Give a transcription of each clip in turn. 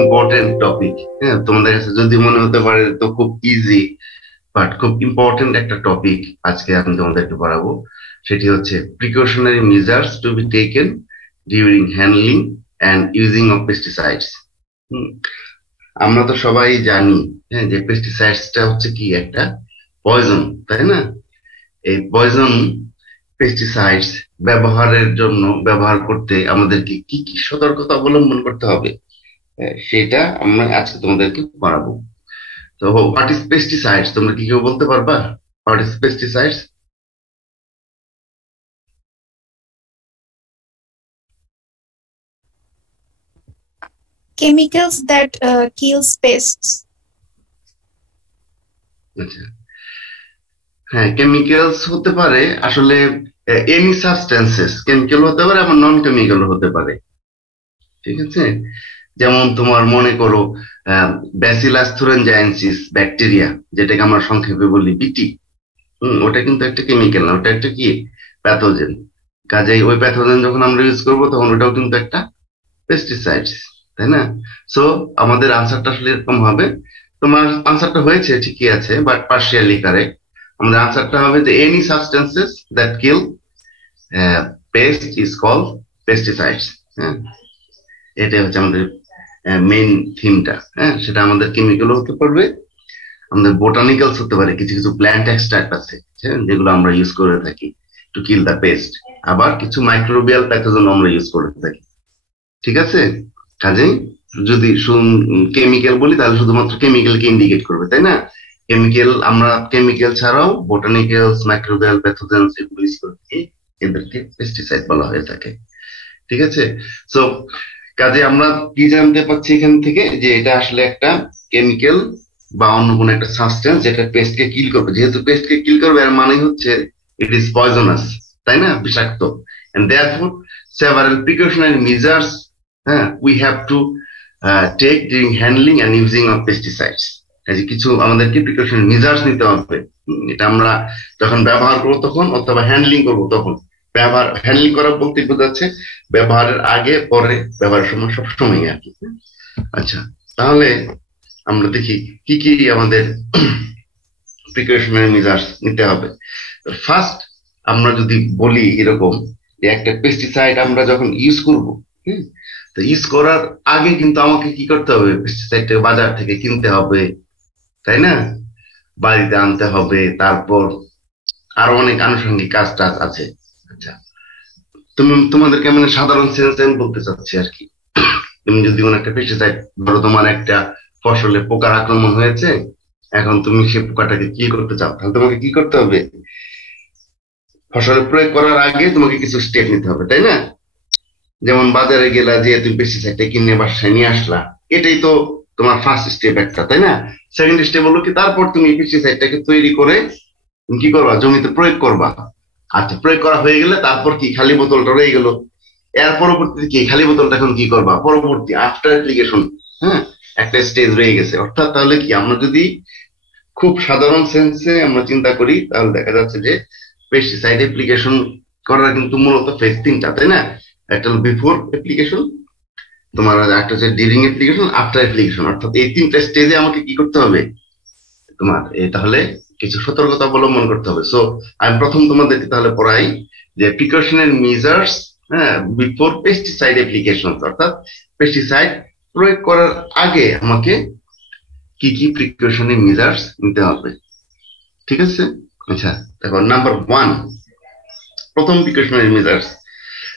Important topic. হ্যাঁ, তোমাদের কাছে যদি মনে হতে পারে তো খুব ইজি, বাট খুব ইম্পর্টেন্ট একটা টপিক আজকে আমি তোমাদেরকে পড়াবো। সেটি হচ্ছে precautionary measures two be taken during handling and using of pesticides. আমরা তো সবাই জানি, হ্যাঁ, যে পেস্টিসাইডসটা হচ্ছে কি একটা পয়জন, তাই না? এই পয়জন পেস্টিসাইডস ব্যবহার করতে আমাদেরকে কি কি সতর্কতা অবলম্বন করতে হবে, সেটা আমরা আজকে তোমাদেরকে পড়াবো। তো হোয়াট ইজ পেস্টিসাইডস, তোমরা কি কেউ বলতে পারবা what is pesticides? Chemicals that kills pests. আচ্ছা, হ্যাঁ, কেমিক্যালস হতে পারে আসলে এনি সাবস্টেন্সেস, কেমিক্যাল হতে পারে আবার নন কেমিক্যাল হতে পারে। ঠিক আছে, যেমন তোমার মনে করো ব্যাসিলাস থুরেনজাইন্সিস ব্যাকটেরিয়া, যেটাকে আমরা সংক্ষেপে বলি বিটি। ওটা কিন্তু একটা কেমিক্যাল না, ওটা একটা কি, প্যাথোজেন। কাজেই ওই প্যাথোজেন যখন আমরা ইউজ করবো তখন ওটাও কিন্তু একটা পেস্টিসাইডস, তাই না? সো আমাদের আনসারটা আসলে এরকম হবে। তোমার আনসারটা হয়েছে ঠিকই আছে, বাট পার্শিয়ালি কারেক্ট। আমাদের আনসারটা হবে যে any substances that kill pest is called pesticides. হ্যাঁ, এটাই হচ্ছে আমাদের মেইন থিমটা। হ্যাঁ, সেটা আমাদের কেমিক্যালও হতে পারবে, আমাদের বোটানিক্যালস হতে পারে, কিছু কিছু প্ল্যান্ট এক্সট্রাক্ট আছে, হ্যাঁ, যেগুলো আমরা ইউজ করে থাকি টু কিল দ্য পেস্ট। আবার কিছু মাইক্রোবিয়াল প্যাথোজেন আমরা ইউজ করে থাকি। ঠিক আছে, কাজেই যদি কেমিক্যাল বলি তাহলে শুধুমাত্র কেমিক্যালকে ইন্ডিকেট করবে, তাই না? কেমিক্যাল, আমরা কেমিক্যাল ছাড়াও বোটানিক্যালস, মাইক্রোবিয়াল প্যাথোজেন্স এগুলো ইউজ করে থাকি, এদেরকে পেস্টিসাইড বলা হয়ে থাকে। ঠিক আছে, সো কাজে আমরা কি জানতে পারছি এখান থেকে, যে এটা আসলে একটা কেমিক্যাল বা অন্য কোনো একটা সাবস্টেন্স যেটা পেস্টকে কিল করবে। যেহেতু পেস্টকে কিল করবে এর মানে হচ্ছে ইট ইজ পয়জনাস, তাই না, বিষাক্ত। And therefore several precautionary measures, হ্যাঁ, we have to take during handling and using of pesticides. কাজে কিছু আমাদেরকে প্রিকশনারি মেজার্স নিতে হবে। এটা আমরা যখন ব্যবহার করবো তখন, অথবা হ্যান্ডলিং করবো তখন। হ্যান্ডলিং করা বলতে বোঝাচ্ছে ব্যবহারের আগে পরে, ব্যবহারের সময় সবসময় আর কি। আচ্ছা, তাহলে আমরা দেখি কি কি আমাদের প্রিকশনারি মেজার্স নিতে হবে। ফার্স্ট, আমরা যদি বলি এরকম যে একটা পেস্টিসাইড আমরা যখন ইউজ করব, হুম, তো ইউজ করার আগে কিন্তু আমাকে কি করতে হবে, পেস্টিসাইডটা বাজার থেকে কিনতে হবে, তাই না? বাড়িতে আনতে হবে, তারপর আরো অনেক আনুষঙ্গিক কাজ টাজ আছে। আচ্ছা, তোমাদেরকে মানে সাধারণ সেন্স আমি বলতে চাচ্ছি আর কি। তুমি যদি কোনো একটা পেস্টিসাইড, ধরো তোমার একটা ফসলে পোকার আক্রমণ হয়েছে, এখন তুমি সেই পোকাটাকে কি করতে চাও, তাহলে তোমাকে কি করতে হবে, ফসলে প্রয়োগ করার আগে তোমাকে কিছু স্টেপ নিতে হবে, তাই না? যেমন বাজারে গেলা, যে তুমি পেস্টিসাইডটা কিনে বাসায় নিয়ে আসলা, এটাই তো তোমার ফার্স্ট স্টেপ একটা, তাই না? সেকেন্ড স্টেপ হলো কি, তারপর তুমি পেস্টিসাইডটাকে তৈরি করে তুমি কি করবা, জমিতে প্রয়োগ করবা। আচ্ছা, প্রয়োগ করা হয়ে গেলে তারপর কি, খালি বোতলটা রয়ে গেল। এর পরবর্তীতে কি, খালি বোতলটা এখন কি করবা, পরবর্তী আফটার অ্যাপ্লিকেশন, হ্যাঁ, একটা স্টেজ রয়ে গেছে। অর্থাৎ তাহলে কি, আমরা যদি খুব সাধারণ সেন্সে আমরা চিন্তা করি তাহলে দেখা যাচ্ছে যে পেস্টিসাইড অ্যাপ্লিকেশন করার কিন্তু মূলত ফেজ তিনটা, তাই না? একটা হলো বিফোর অ্যাপ্লিকেশন, তোমার একটা হচ্ছে ডিউরিং অ্যাপ্লিকেশন, আফটার অ্যাপ্লিকেশন। অর্থাৎ এই তিনটা স্টেজে আমাকে কি করতে হবে, তোমার তাহলে কিছু সতর্কতা অবলম্বন করতে হবে। সো আমি প্রথম তোমাদেরকে তাহলে পড়াই যে প্রিকশনারি মেজার্স, হ্যাঁ, বিফোর পেস্টিসাইড অ্যাপ্লিকেশন। অর্থাৎ পেস্টিসাইড প্রয়োগ করার আগে আমাকে কি কি প্রিকশনারি মেজার্স নিতে হবে। ঠিক আছে, আচ্ছা, দেখো নাম্বার ওয়ান, প্রথম precautionary measures,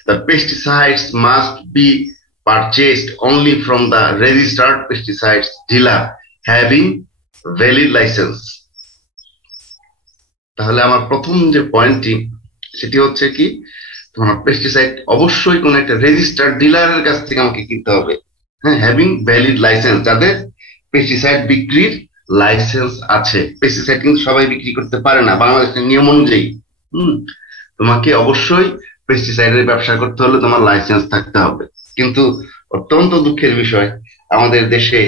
the pesticides must be purchased only from the registered pesticides dealer having valid license। তাহলে আমার প্রথম যে পয়েন্টটি সেটি হচ্ছে কি, তোমার পেস্টিসাইড অবশ্যই কোন একটা রেজিস্টার্ড ডিলারের কাছ থেকে আমাকে কিনতে হবে। হ্যাঁ, হ্যাভিং ভ্যালিড লাইসেন্স, যাদের পেস্টিসাইড বিক্রির লাইসেন্স আছে। পেস্টিসাইড কিন্তু সবাই বিক্রি করতে পারে না বাংলাদেশের নিয়ম অনুযায়ী। হম, তোমাকে অবশ্যই পেস্টিসাইডের ব্যবসা করতে হলে তোমার লাইসেন্স থাকতে হবে। কিন্তু অত্যন্ত দুঃখের বিষয়, আমাদের দেশে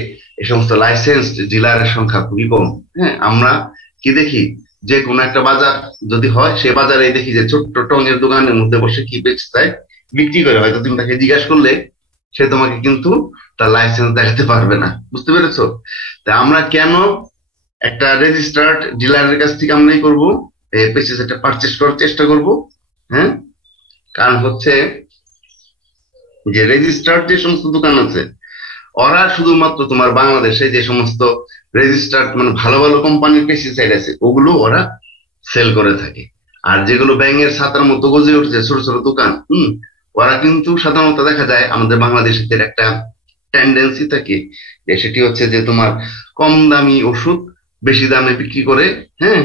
এই সমস্ত লাইসেন্স ডিলারের সংখ্যা খুবই কম। হ্যাঁ, আমরা কি দেখি, যে কোনো একটা বাজার যদি হয়, সে বাজারে দেখি যে ছোট্ট টঙের দোকানের মধ্যে বসে কি পেস্টিসাইড বিক্রি করে। হয়তো তুমি তাকে জিজ্ঞাসা করলে সে তোমাকে কিন্তু তার লাইসেন্স দেখাতে পারবে না। বুঝতে পেরেছো? তা আমরা কেন একটা রেজিস্টার্ড ডিলারের কাছ থেকে আমরাই করবো পেস্টিসাইডটা পারচেস করার চেষ্টা করব? হ্যাঁ, কারণ হচ্ছে যে রেজিস্টার্ড যে সমস্ত দোকান আছে, ওরা শুধুমাত্র তোমার বাংলাদেশে যে সমস্ত রেজিস্টার্ড মানে ভালো ভালো কোম্পানির পেস্টিসাইড আছে ওগুলো ওরা সেল করে থাকে। আর যেগুলো ব্যাঙের ছাতার মতো গজে উঠছে ছোট ছোট দোকান, ওরা কিন্তু সাধারণত দেখা যায় আমাদের বাংলাদেশের একটা টেন্ডেন্সি থাকে যে সেটি হচ্ছে যে তোমার কম দামি ওষুধ বেশি দামে বিক্রি করে, হ্যাঁ,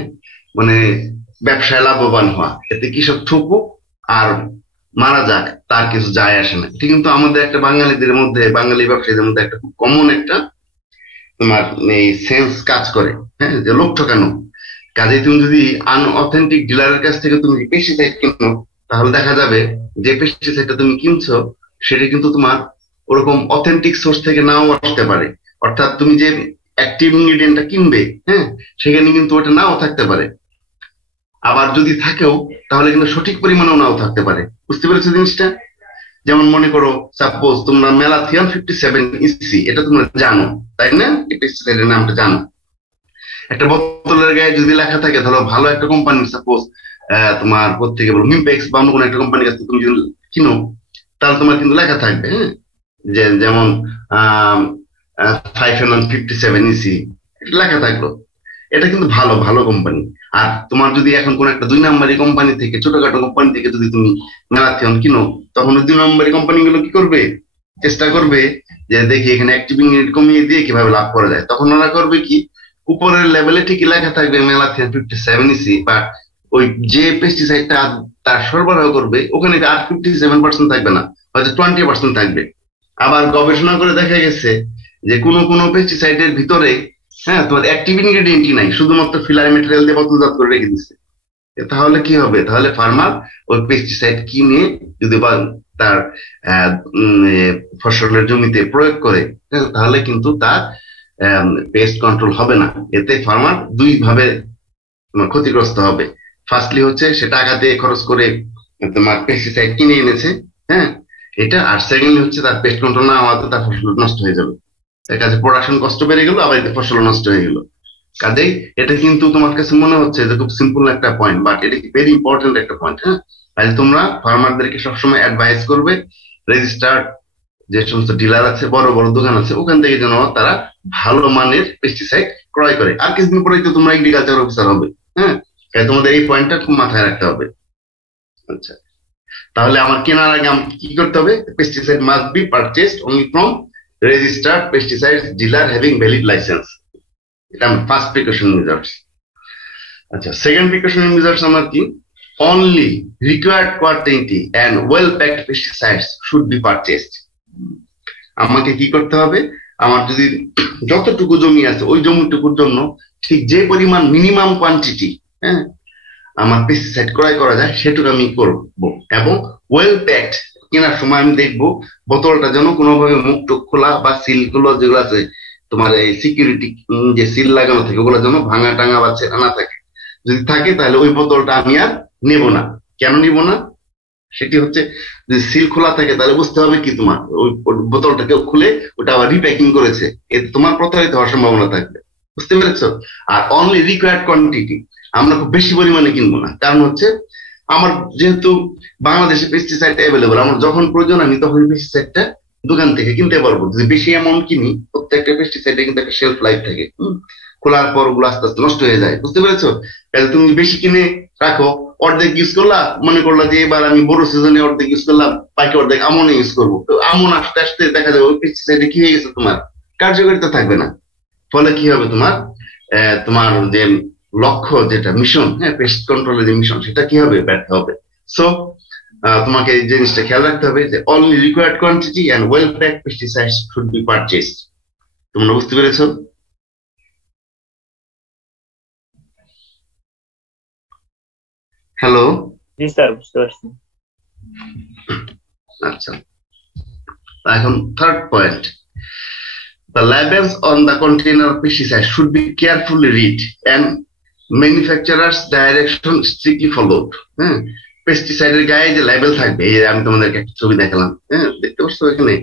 মানে ব্যবসায় লাভবান হওয়া, এতে কৃষক ঠকুক আর মারা যাক তার কিছু যায় আসে না। এটা কিন্তু আমাদের একটা বাঙালিদের মধ্যে, বাঙালি ব্যবসায়ীদের মধ্যে একটা খুব কমন একটা তোমার এই সেন্স কাজ করে, হ্যাঁ, যে লোক ঠকানো। কাজে তুমি যদি আনঅথেন্টিক ডিলারের কাছ থেকে তুমি পেস্টিসাইড কিনো, তাহলে দেখা যাবে যে পেস্টিসাইডটা তুমি কিনছো সেটা কিন্তু তোমার ওরকম অথেন্টিক সোর্স থেকে নাও আসতে পারে। অর্থাৎ তুমি যে অ্যাক্টিভ ইনগ্রিডিয়েন্টটা কিনবে, হ্যাঁ, সেখানে কিন্তু ওটা নাও থাকতে পারে। আবার যদি থাকেও তাহলে কিন্তু সঠিক পরিমাণেও নাও থাকতে পারে। বুঝতে পেরেছো জিনিসটা? যেমন মনে করো সাপোজ তোমরা ম্যালাথিয়ন 57 ইসি এটা তোমরা জানো, তাই না? এই পেস্টিসাইডের নামটা জানো। একটা বোতলের গায়ে যদি লেখা থাকে, ধরো ভালো একটা কোম্পানি, সাপোজ তোমার কোত্থেকে বলো মিমপেক্স বা অন্য কোনো একটা কোম্পানির কাছে তুমি যদি কিনো, তাহলে তোমার কিন্তু লেখা থাকবে, হ্যাঁ, যে যেমন 557 ইসি লেখা থাকলো, এটা কিন্তু ভালো ভালো কোম্পানি। আর তোমার যদি এখন কোন একটা 2 নম্বরী কোম্পানি থেকে, ছোটখাটো কোম্পানি থেকে যদি তুমি ম্যালাথিয়ন কিনো, তখন ওই 2 নম্বরী কোম্পানি গুলো কি করবে? চেষ্টা করবে যে দেখি এখানে অ্যাক্টিভ ইনগ্রিডিয়েন্ট কমিয়ে দিয়ে কিভাবে লাভ করা যায়। তখন ওরা করবে কি, উপরের লেভেলে ঠিকই লেখা থাকবে ম্যালাথিয়ন 57 ইসি, বাট ওই যে পেস্টিসাইডটা তার সরবরাহ করবে ওখানে আর 57% থাকবে না, হয়তো 20% থাকবে। আবার গবেষণা করে দেখা গেছে যে কোন কোন পেস্টিসাইডের ভিতরে, হ্যাঁ, তোমার অ্যাক্টিভ ইনগ্রিডিয়েন্টই নাই, শুধুমাত্র ফিলার মেটেরিয়াল দিয়ে বোতলজাত করে রেখে দিচ্ছে। তাহলে কি হবে? তাহলে ফার্মার ওই পেস্টিসাইড কিনে যদি বা তার ফসলের জমিতে প্রয়োগ করে, হ্যাঁ, তাহলে কিন্তু তার পেস্ট কন্ট্রোল হবে না। এতে ফার্মার দুই ভাবে তোমার ক্ষতিগ্রস্ত হবে। ফার্স্টলি হচ্ছে সে টাকা দিয়ে খরচ করে তোমার পেস্টিসাইড কিনে এনেছে, হ্যাঁ, এটা। আর সেকেন্ডলি হচ্ছে তার পেস্ট কন্ট্রোল না হওয়াতে তার ফসল নষ্ট হয়ে যাবে। তার কাছে প্রোডাকশন কষ্ট বেড়ে গেল, আবার এতে ফসল নষ্ট হয়ে গেল। কাজেই এটা কিন্তু তোমার কাছে মনে হচ্ছে যে খুব সিম্পল একটা পয়েন্ট, বাট এটা ভেরি ইম্পর্টেন্ট একটা পয়েন্ট, হ্যাঁ। তাই তোমরা ফার্মারদেরকে সবসময় অ্যাডভাইস করবে রেজিস্টার্ড যে সমস্ত ডিলার আছে, বড় বড় দোকান আছে, ওখান থেকে যেন তারা ভালো মানের পেস্টিসাইড ক্রয় করে। আর কিছুদিন পরেই তো তোমরা এগ্রিকালচার অফিসার হবে, হ্যাঁ, তাই তোমাদের এই পয়েন্টটা খুব মাথায় রাখতে হবে। আচ্ছা, তাহলে আমার কেনার আগে আমাকে কি করতে হবে? Pesticide must be purchased only from registered pesticide dealer having valid licence. এটা আমার ফার্স্ট প্রিকশন মেজার্স। আচ্ছা, সেকেন্ড প্রিকশন মেজার্স আমার কি? Only required quantity and well packed pesticides should be purchased. আমাকে কি করতে হবে? আমার যদি যতটুকু জমি আছে ওই জমিটুকুর জন্য ঠিক যে পরিমাণ মিনিমাম কোয়ান্টিটি, হ্যাঁ, আমার পেস্টিসাইড ক্রয় করা যায় সেটুকু আমি করবো। এবং ওয়েল প্যাকড কেনার সময় আমি দেখবো বোতলটা যেন কোনোভাবে মুখ টুক খোলা বা সিল গুলো যেগুলো আছে তোমার এই সিকিউরিটি যে সিল লাগানো থাকে ওগুলো যেন ভাঙা টাঙা বা ছেঁড়া না থাকে। যদি থাকে তাহলে ওই বোতলটা আমি আর নেব না। কেন নিব না? সেটি হচ্ছে যদি সিল খোলা থাকে তাহলে বুঝতে হবে কি তোমার ওই বোতলটা কেউ খুলে ওটা আবার রিপ্যাকিং করেছে, এতে তোমার প্রতারিত হওয়ার সম্ভাবনা থাকবে। বুঝতে পেরেছো? আর অনলি রিকোয়ার্ড কোয়ান্টিটি, আমরা খুব বেশি পরিমাণে কিনবো না। কারণ হচ্ছে আমার যেহেতু বাংলাদেশে পেস্টিসাইড অ্যাভেলেবল, আমার যখন প্রয়োজন আমি তখন পেস্টিসাইডটা দোকান থেকে কিনতে পারবো। যদি বেশি অ্যামাউন্ট কিনি, প্রত্যেকটা পেস্টিসাইডে কিন্তু একটা শেলফ লাইফ থাকে, খোলার পর ওগুলো আস্তে আস্তে নষ্ট হয়ে যায়। বুঝতে পেরেছো? তাহলে তুমি বেশি কিনে রাখো, অর্ধেক ইউজ করলা, মনে করলা যে এবার আমি বড় সিজনে অর্ধেক ইউজ করলাম, বাকি অর্ধেক আমনে ইউজ করবো। তো আমন আসতে আসতে দেখা যাবে ওই পেস্টিসাইডে কি হয়ে গেছে, তোমার কার্যকারিতা থাকবে না। ফলে কি হবে? তোমার তোমার যে লক্ষ্য, যেটা মিশন, হ্যাঁ, পেস্ট কন্ট্রোলের যে মিশন, সেটা কি হবে? ব্যর্থ হবে। সো তোমাকে এই জিনিসটা খেয়াল রাখতে হবে যে only required quantity and well packed pesticides should be purchased. তোমরা বুঝতে পেরেছো? হ্যালো? জি স্যার, বুঝতে পারছি। আচ্ছা, এখন third point, the labels on the container of pesticide should be carefully read and manufacturer's direction strictly followed। হ্যাঁ, পেস্টিসাইডের গায়ে যে লেবেল থাকবে, এই আমি তোমাদেরকে একটা ছবি দেখালাম, হ্যাঁ, দেখতে পাচ্ছ এখানে,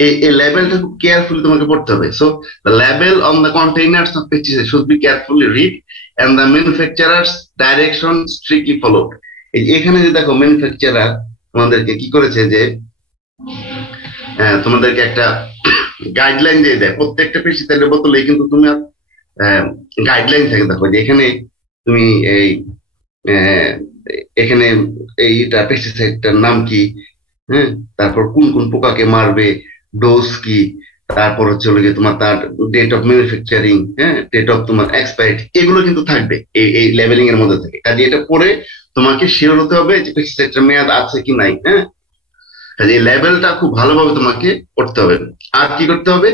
এই লেভেলটা খুব কেয়ারফুলি তোমাকে পড়তে হবে। সো দ্য লেভেল on the containers of pesticide should be carefully read and the manufacturers direction strictly followed. এখানে যে দেখো ম্যানুফ্যাকচারার তোমাদেরকে কি করেছে যে তোমাদেরকে একটা গাইডলাইন দিয়ে দেয় প্রত্যেকটা পেস্টিসাইডের বোতলে, কিন্তু তুমি গাইডলাইন থাকে। দেখো যে এখানে তুমি এই আহ, এখানে এইটা পেস্টিসাইডটার নাম কি, হ্যাঁ, তারপর কোন কোন পোকাকে মারবে, ডোজ কি, তারপর হচ্ছে হলো গিয়ে তোমার তার ডেট অফ ম্যানুফ্যাকচারিং, হ্যাঁ, ডেট অফ তোমার এক্সপায়ারি, এগুলো কিন্তু থাকবে এই লেভেলিং এর মধ্যে থাকে। কাজে এটা পড়ে তোমাকে শিওর হতে হবে যে পেস্টিসাইডটার মেয়াদ আছে কি নাই, হ্যাঁ। কাজে এই লেভেলটা খুব ভালোভাবে তোমাকে পড়তে হবে। আর কি করতে হবে,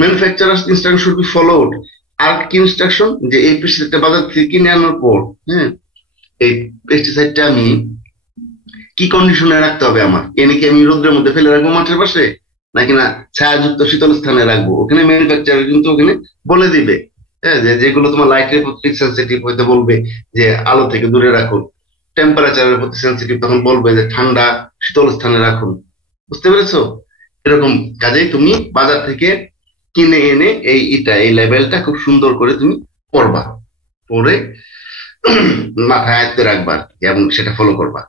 manufacturers instruction should be followed. আর কি ইনস্ট্রাকশন, যে এই পেস্টিসাইডটা বাজার থেকে কিনে আনার পর, হ্যাঁ, এই পেস্টিসাইডটা আমি কি কন্ডিশনে রাখতে হবে, আমার এনে কি আমি রোদ্রের মধ্যে ফেলে রাখবো মাঠের পাশে, নাকি না ছায়াযুক্ত শীতল স্থানে রাখবো। ওখানে ম্যানুফ্যাকচারার কিন্তু ওখানে বলে দিবে, হ্যাঁ, যে যেগুলো তোমার লাইটের প্রতি সেন্সিটিভ হইতে বলবে যে আলো থেকে দূরে রাখুন, টেম্পারেচারের প্রতি সেন্সিটিভ তখন বলবে যে ঠান্ডা শীতল স্থানে রাখুন। বুঝতে পেরেছো? এরকম কাজেই তুমি বাজার থেকে কিনে এনে এই লেভেলটা খুব সুন্দর করে তুমি পড়বা, পড়ে মাথায় আয়ত্তে রাখবা এবং সেটা ফলো করবা।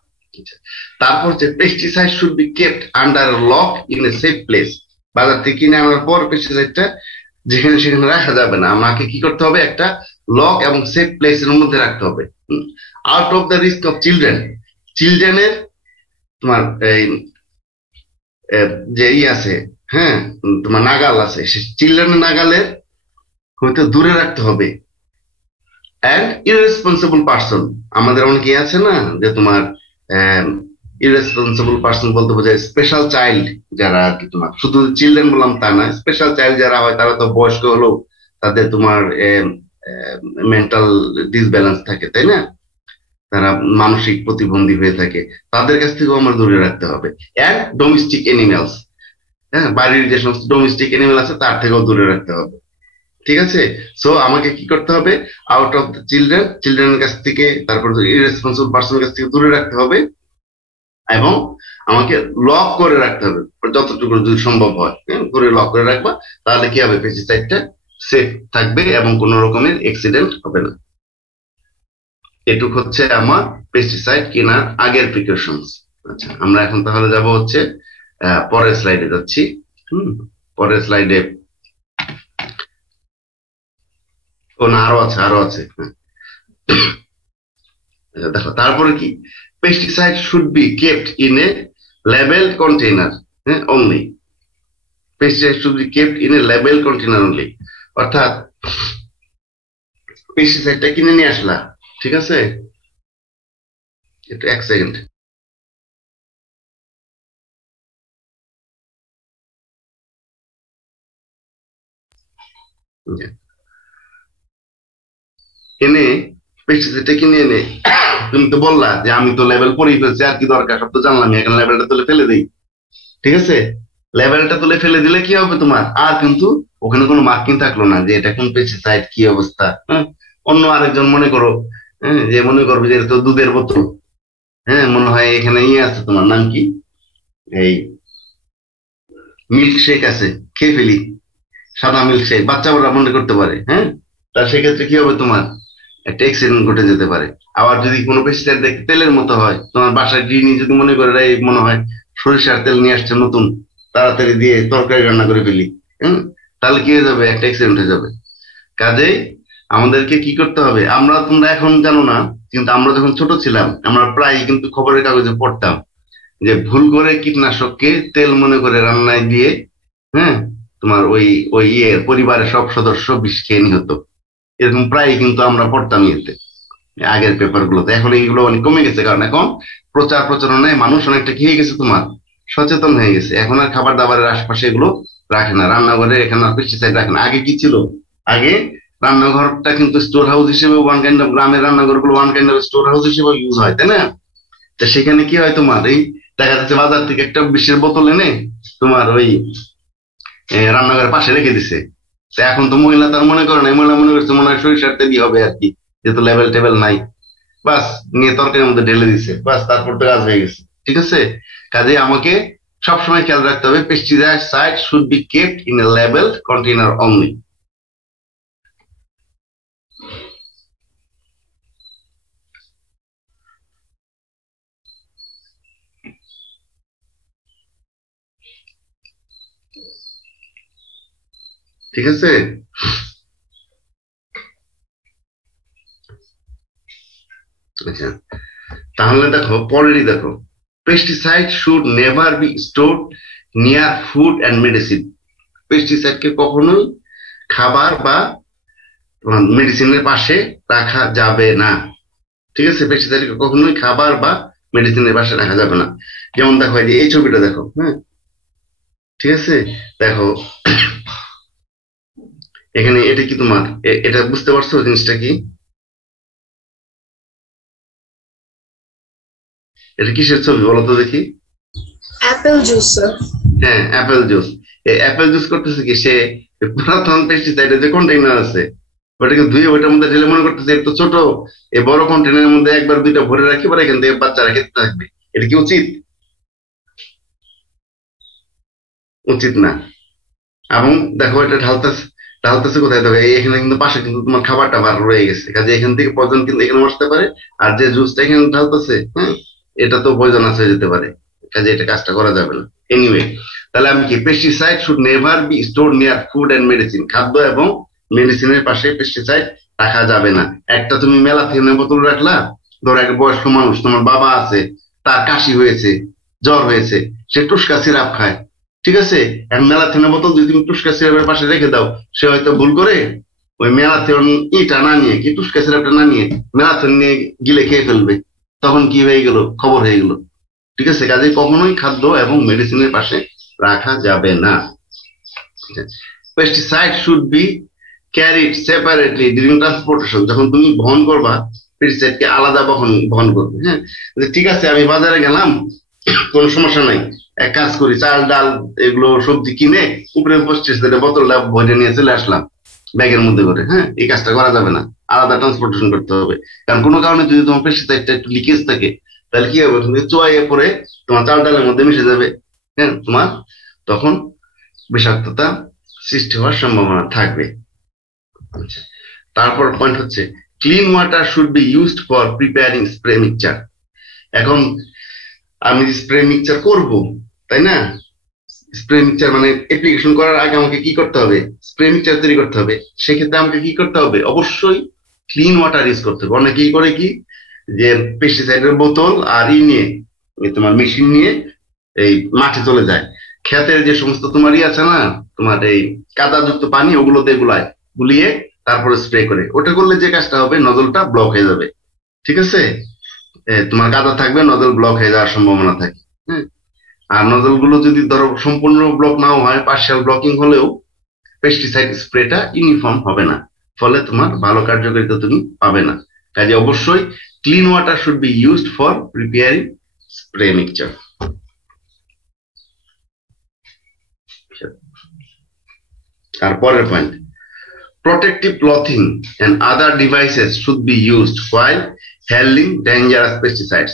তারপর যে pesticide should be kept under lock in a safe place. বাজার থেকে কিনে আনার পর পেস্টিসাইডটা যেখানে সেখানে রাখা যাবে না, আমাকে কি করতে হবে, একটা লক এবং সেফ প্লেস এর মধ্যে রাখতে হবে, out of the risk of children. চিলড্রেনের তোমার এই যে আছে, হ্যাঁ, তোমার নাগাল আছে, সে চিলড্রেনের নাগালের হয়তো দূরে রাখতে হবে। অ্যান্ড ইররেসপন্সিবল পার্সন, আমাদের অনেকে আছে না যে তোমার ইররেসপন্সিবল পার্সন বলতে বোঝায় স্পেশাল চাইল্ড যারা আর কি, তোমার শুধু চিলড্রেন বললাম তা না, স্পেশাল চাইল্ড যারা হয় তারা তো বয়স্ক হলেও তাদের তোমার মেন্টাল ডিসব্যালেন্স থাকে, তাই না, তারা মানসিক প্রতিবন্ধী হয়ে থাকে, তাদের কাছ থেকেও আমার দূরে রাখতে হবে। অ্যান্ড ডোমেস্টিক এনিম্যালস, হ্যাঁ, বাড়ির যে সমস্ত ডোমেস্টিক এনিম্যাল আছে তার থেকেও দূরে রাখতে হবে। ঠিক আছে? সো আমাকে কি করতে হবে, আউট অফ দ্য চিলড্রেনের কাছ থেকে, তারপর ইরেসপন্সিবল পার্সনের কাছ থেকে দূরে রাখতে হবে, এবং আমাকে লক করে রাখতে হবে যতটুকু যদি সম্ভব হয়, করে লক করে রাখবা। তাহলে কি হবে, পেস্টিসাইডটা সেফ থাকবে এবং কোন রকমের অ্যাক্সিডেন্ট হবে না। এটুক হচ্ছে আমার পেস্টিসাইড কেনার আগের প্রিকশনস। আচ্ছা, আমরা এখন তাহলে যাব হচ্ছে পরের স্লাইডে যাচ্ছি। পরের স্লাইডে, ও না, আরো আছে। আচ্ছা দেখো, তারপরে কি, pesticide should be kept in a labelled container only. Pesticide should be kept in a labelled container only, অর্থাৎ পেস্টিসাইডটা কিনে নিয়ে আসলা, ঠিক আছে, একটু এক সেকেন্ড, এনে পেস্টিসাইডটা কিনে এনে তুমি তো বললা যে আমি তো লেভেল পড়েই ফেলছি, আর কি দরকার, সব তো জানলাম, এখন লেভেলটা তুলে ফেলে দিই। ঠিক আছে, লেভেলটা তুলে ফেলে দিলে কি হবে, তোমার আর কিন্তু ওখানে কোনো মার্কিং থাকলো না যে এটা কোন পেস্টিসাইড, কি অবস্থা। হ্যাঁ, অন্য আরেকজন মনে করো, হ্যাঁ, যে মনে করবে যে এটা তো দুধের বোতল, হ্যাঁ, মনে হয় এখানে ইয়ে আছে, তোমার নাম কি, এই মিল্ক শেক আছে, খেয়ে ফেলি, সাদা মিল্ক শেক, বাচ্চারা মনে করতে পারে, হ্যাঁ। তা সেক্ষেত্রে কি হবে, তোমার একটা অ্যাক্সিডেন্ট ঘটে যেতে পারে। আবার যদি কোনো পেস্টিসাইড দেখতে তেলের মতো হয়, তোমার বাসায় গৃহিণী যদি মনে করে এই মনে হয় সরিষার তেল নিয়ে আসছে নতুন, তাড়াতাড়ি দিয়ে তরকারি রান্না করে ফেলি, হম, তাহলে কি হয়ে যাবে, একটা অ্যাক্সিডেন্ট হয়ে যাবে। কাজেই আমাদেরকে কি করতে হবে, তোমরা এখন জানো না, কিন্তু আমরা যখন ছোট ছিলাম আমরা প্রায় কিন্তু খবরের কাগজে পড়তাম যে ভুল করে কীটনাশককে তেল মনে করে রান্নায় দিয়ে, হ্যাঁ, তোমার ওই ওই পরিবারের সব সদস্য বিষ খেয়ে নিহত। এরকম প্রায় কিন্তু আমরা পড়তাম ইয়েতে, আগের পেপার গুলোতে। এখন এইগুলো অনেক কমে গেছে, কারণ এখন প্রচার প্রচারণায় মানুষ অনেকটা কি হয়ে গেছে, তোমার সচেতন হয়ে গেছে। এখন আর খাবার দাবারের আশপাশে এগুলো রাখে না, রান্নাঘরে এখানে আর পেস্টিসাইড রাখে না। আগে কি ছিল, আগে রান্নাঘরটা কিন্তু স্টোর হাউস হিসেবে, ওয়ান কাইন্ড অফ, গ্রামের রান্নাঘর গুলো one kind of store house হিসেবে ইউজ হয়, তাই না। তো সেখানে কি হয়, তোমার এই দেখা যাচ্ছে বাজার থেকে একটা বিষের বোতল এনে তোমার ওই রান্নাঘরের পাশে রেখে দিছে। তো এখন তো মহিলা তার মনে করে না, মহিলা মনে করছে মনে হয় সরিষার তেলই হবে আর কি, যেহেতু লেভেল টেবেল নাই, বাস নিয়ে তরকারির মধ্যে ঢেলে দিছে, বাস তারপর তো কাজ হয়ে গেছে। ঠিক আছে, কাজে আমাকে সবসময় খেয়াল রাখতে হবে, pesticide should be kept in a labelled container only. ঠিক আছে? আচ্ছা, তাহলে দেখো পরেরই দেখো, pesticide should never B stored near food and medicine. পেস্টিসাইডকে কখনোই খাবার বা মেডিসিনের পাশে রাখা যাবে না। ঠিক আছে? পেস্টিসাইডকে কখনোই খাবার বা মেডিসিনের পাশে রাখা যাবে না। যেমন দেখো এই যে এই ছবিটা দেখো, হ্যাঁ, ঠিক আছে? দেখো এখানে এটা কি তোমার এটা বুঝতে পারছো জিনিসটা কি? এটা কিসের ছবি বলো তো দেখি? Apple juice, sir. হ্যাঁ, অ্যাপেল জুস। এই অ্যাপেল জুস করতেছে কি, সে পুরাতন পেস্টিসাইডের যে কন্টেইনার আছে ওটাকে ধুয়ে ওইটার মধ্যে ঢেলে মনে করতেছে একটু ছোট, এই বড় কন্টেইনারের মধ্যে একবার দুইটা ভরে রাখি, পরে এখান থেকে বাচ্চারা খেতে থাকবে। এটা কি উচিত? উচিত না। এবং দেখো এটা ঢালতেছে, ঢালতেছে কোথায়? দেখো এখানে কিন্তু পাশে কিন্তু তোমার খাবারটা বার রয়ে গেছে, কাজে এখান থেকে পয়জন কিন্তু এখানে আসতে পারে। আর যে জুসটা এখানে ঢালতেছে, হ্যাঁ, এটা তো পয়জন আছে যেতে পারে, কাজে এটা কাজটা করা যাবে না। এনিওয়ে, তাহলে আমি কি, pesticide should never be store near food and medicine. খাদ্য এবং মেডিসিনের পাশে পেস্টিসাইড রাখা যাবে না। একটা তুমি মেলাথিনের বোতল রাখলা, ধরো এক বয়স্ক মানুষ, তোমার বাবা আছে, তার কাশি হয়েছে, জ্বর হয়েছে, সে টুসকা সিরাপ খায়, ঠিক আছে? এখন মেলাথিনের বোতল যদি তুমি টুসকা সিরাপের পাশে রেখে দাও, সে হয়তো ভুল করে ওই মেলাথিন ইটা না নিয়ে, কি টুসকা সিরাপটা না নিয়ে মেলাথিন নিয়ে গিলে খেয়ে ফেলবে, তখন কি হয়ে গেল, খবর হয়ে গেল। ঠিক আছে? কাজে কখনোই খাদ্য এবং মেডিসিনের পাশে রাখা যাবে না। Pesticide should be carried separately during transportation. যখন তুমি বহন করবা, পেস্টিসাইডকে আলাদা বহন বহন করবে। হ্যাঁ, ঠিক আছে আমি বাজারে গেলাম, কোনো সমস্যা নাই, এক কাজ করি, চাল ডাল এগুলো সবজি কিনে উপরে পেস্টিসাইডের বোতলটা ভরে নিয়ে চলে আসলাম ব্যাগের মধ্যে করে। হ্যাঁ, এই কাজটা করা যাবে না, আলাদা ট্রান্সপোর্টেশন করতে হবে। কারণ কোনো কারণে যদি তোমার পেস্টিসাইডটা একটু লিকেজ থাকে, তাহলে কি হবে, তুমি চুয়াইয়ে পরে তোমার চাল ডালের মধ্যে মিশে যাবে। হ্যাঁ, তোমার তখন বিষাক্ততা সৃষ্টি হওয়ার সম্ভাবনা থাকবে। আচ্ছা, তারপর পয়েন্ট হচ্ছে, clean water should be used for preparing spray mixture. এখন আমি স্প্রে মিক্সচার করব, তাই না? স্প্রে মিক্সচার মানে অ্যাপ্লিকেশন করার আগে আমাকে কি করতে হবে, স্প্রে মিক্সচার তৈরি করতে হবে। সেক্ষেত্রে আমাকে কি করতে হবে, অবশ্যই ক্লিন ওয়াটার ইউজ করতে হবে। অনেকে কি করে কি, যে পেস্টিসাইডের বোতল আর নিয়ে, তোমার মেশিন নিয়ে এই মাঠে চলে যায়, ক্ষেতের যে সমস্ত তোমার আছে না, তোমার এই কাদাযুক্ত পানি, ওগুলোতে গুলিয়ে তারপরে স্প্রে করে। ওটা করলে যে কাজটা হবে, নজলটা ব্লক হয়ে যাবে। ঠিক আছে? তোমার কাদা থাকবে, নজল ব্লক হয়ে যাওয়ার সম্ভাবনা থাকে। হ্যাঁ, আর নজল গুলো যদি ধরো সম্পূর্ণ ব্লক নাও হয়, পার্শিয়াল ব্লকিং হলেও পেস্টিসাইড স্প্রেটা ইউনিফর্ম হবে না, ফলে তোমার ভালো কার্যকারিতা তুমি পাবে না। কাজে অবশ্যই clean water should be used for preparing spray mixture. আর পরের point, protective clothing and other devices should be used while handling dangerous pesticides.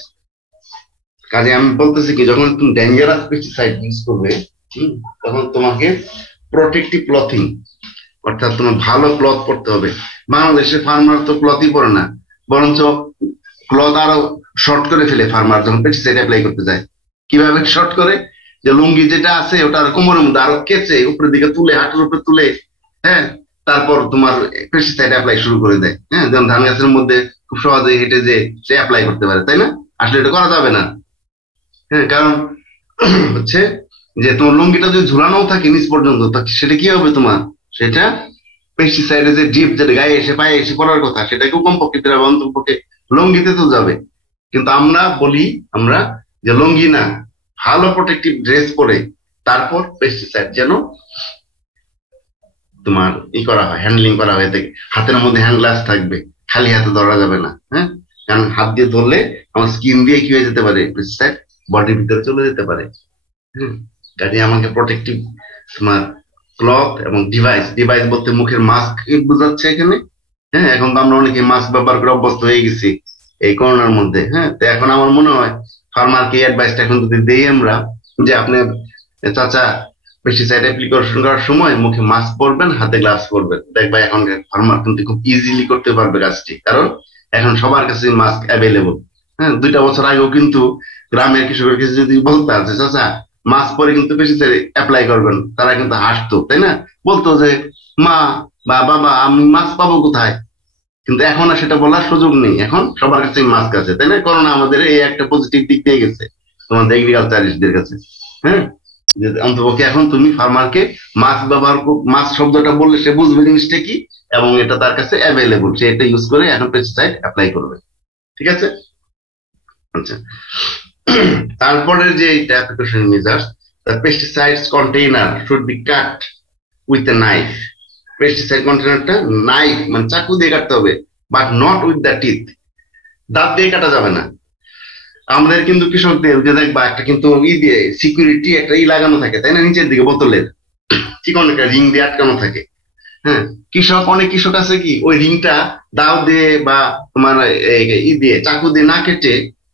কাজে আমি বলতেছি কি, যখন তুমি ডেঞ্জারাস পেস্টিসাইড ইউজ করবে, তখন তোমাকে প্রোটেক্টিভ ক্লথিং, অর্থাৎ তোমার ভালো ক্লথ পরতে হবে। বাংলাদেশে ফার্মার তো ক্লথই পরে না, বরঞ্চ ক্লথ আরো শর্ট করে ফেলে ফার্মার যখন পেস্টিসাইড অ্যাপ্লাই করতে যায়। কিভাবে শর্ট করে, যে লুঙ্গি যেটা আছে ওটা কোমরের মধ্যে আরো কেচে উপরের দিকে তুলে, হাঁটুর উপরে তুলে, হ্যাঁ, তারপর তোমার পেস্টিসাইড অ্যাপ্লাই শুরু করে দেয়। হ্যাঁ, যেমন ধান গাছের মধ্যে খুব সহজে হেঁটে যে সে অ্যাপ্লাই করতে পারে, তাই না? আসলে এটা করা যাবে না। হ্যাঁ, কারণ হচ্ছে যে তোমার লুঙ্গিটা যদি ঝুলানো থাকে নিচ পর্যন্ত, সেটা কি হবে, তোমার সেটা পেস্টিসাইডের যে ডিপ, যেটা গায়ে এসে পায়ে এসে পড়ার কথা, সেটাকেও কমপক্ষে অন্তপক্ষে লুঙ্গিতে তো যাবে। কিন্তু আমরা বলি, আমরা যে লুঙ্গি না, ভালো প্রোটেক্টিভ ড্রেস পরে তারপর পেস্টিসাইড যেন তোমার করা হয়, হ্যান্ডলিং করা হয়ে থাকে। হাতের মধ্যে হ্যান্ড গ্লাভস থাকবে, খালি হাতে ধরা যাবে না। হ্যাঁ, কারণ হাত দিয়ে ধরলে আমার স্কিন দিয়ে কি হয়ে যেতে পারে, পেস্টিসাইড বডির ভিতরে চলে যেতে পারে। হম, কাজে আমাকে প্রোটেক্টিভ তোমার ক্লথ এবং ডিভাইস, ডিভাইস বলতে মুখের মাস্ক বোঝাচ্ছে এখানে। হ্যাঁ, এখন তো আমরা অনেকে মাস্ক ব্যবহার করে অভ্যস্ত হয়ে গেছি এই করোনার মধ্যে। হ্যাঁ, তো এখন আমার মনে হয় ফার্মারকে অ্যাডভাইসটা এখন যদি দেই আমরা, যে আপনি চাচা পেস্টিসাইড অ্যাপ্লিকেশন করার সময় মুখে মাস্ক পরবেন, হাতে গ্লাভস পরবেন, দেখবা এখন ফার্মার কিন্তু খুব ইজিলি করতে পারবে কাজটি, কারণ এখন সবার কাছে মাস্ক অ্যাভেলেবল। হ্যাঁ, 2টা বছর আগেও কিন্তু গ্রামের কৃষকের কাছে যদি বলতাম যে চাচা মাস্ক পরে কিন্তু পেস্টিসাইড অ্যাপ্লাই করবেন, তারা কিন্তু হাসতো, তাই না? বলতো যে মা বা বাবা আমি মাস্ক পাবো কোথায়? কিন্তু এখন আর সেটা বলার সুযোগ নেই, এখন সবার কাছে মাস্ক আছে, তাই না? করোনা আমাদের এই একটা পজিটিভ দিক দিয়ে গেছে তোমাদের এগ্রিকালচারিস্টদের কাছে। হ্যাঁ, যে অন্তপক্ষে এখন তুমি ফার্মারকে মাস্ক ব্যবহার, মাস্ক শব্দটা বললে সে বুঝবে জিনিসটা কি, এবং এটা তার কাছে অ্যাভেলেবল, সে এটা ইউজ করে এখন পেস্টিসাইড অ্যাপ্লাই করবে। ঠিক আছে? আচ্ছা, তারপরে যে application measures, the pesticides container should be cut with a knife. Pesticide কন্টেনারটা নাইফ মানে চাকু দিয়ে কাটতে হবে, but not with the teeth, দাঁত দিয়ে কাটা যাবে না। আমাদের কিন্তু কৃষকদের যে দেখবা একটা কিন্তু দিয়ে সিকিউরিটি একটা লাগানো থাকে, তাই না? নিচের দিকে বোতলের চিকন একটা রিং দিয়ে আটকানো থাকে। হ্যাঁ, অনেক কৃষক আছে কি ওই রিংটা দাও দিয়ে বা তোমার দিয়ে চাকু দিয়ে না কেটে,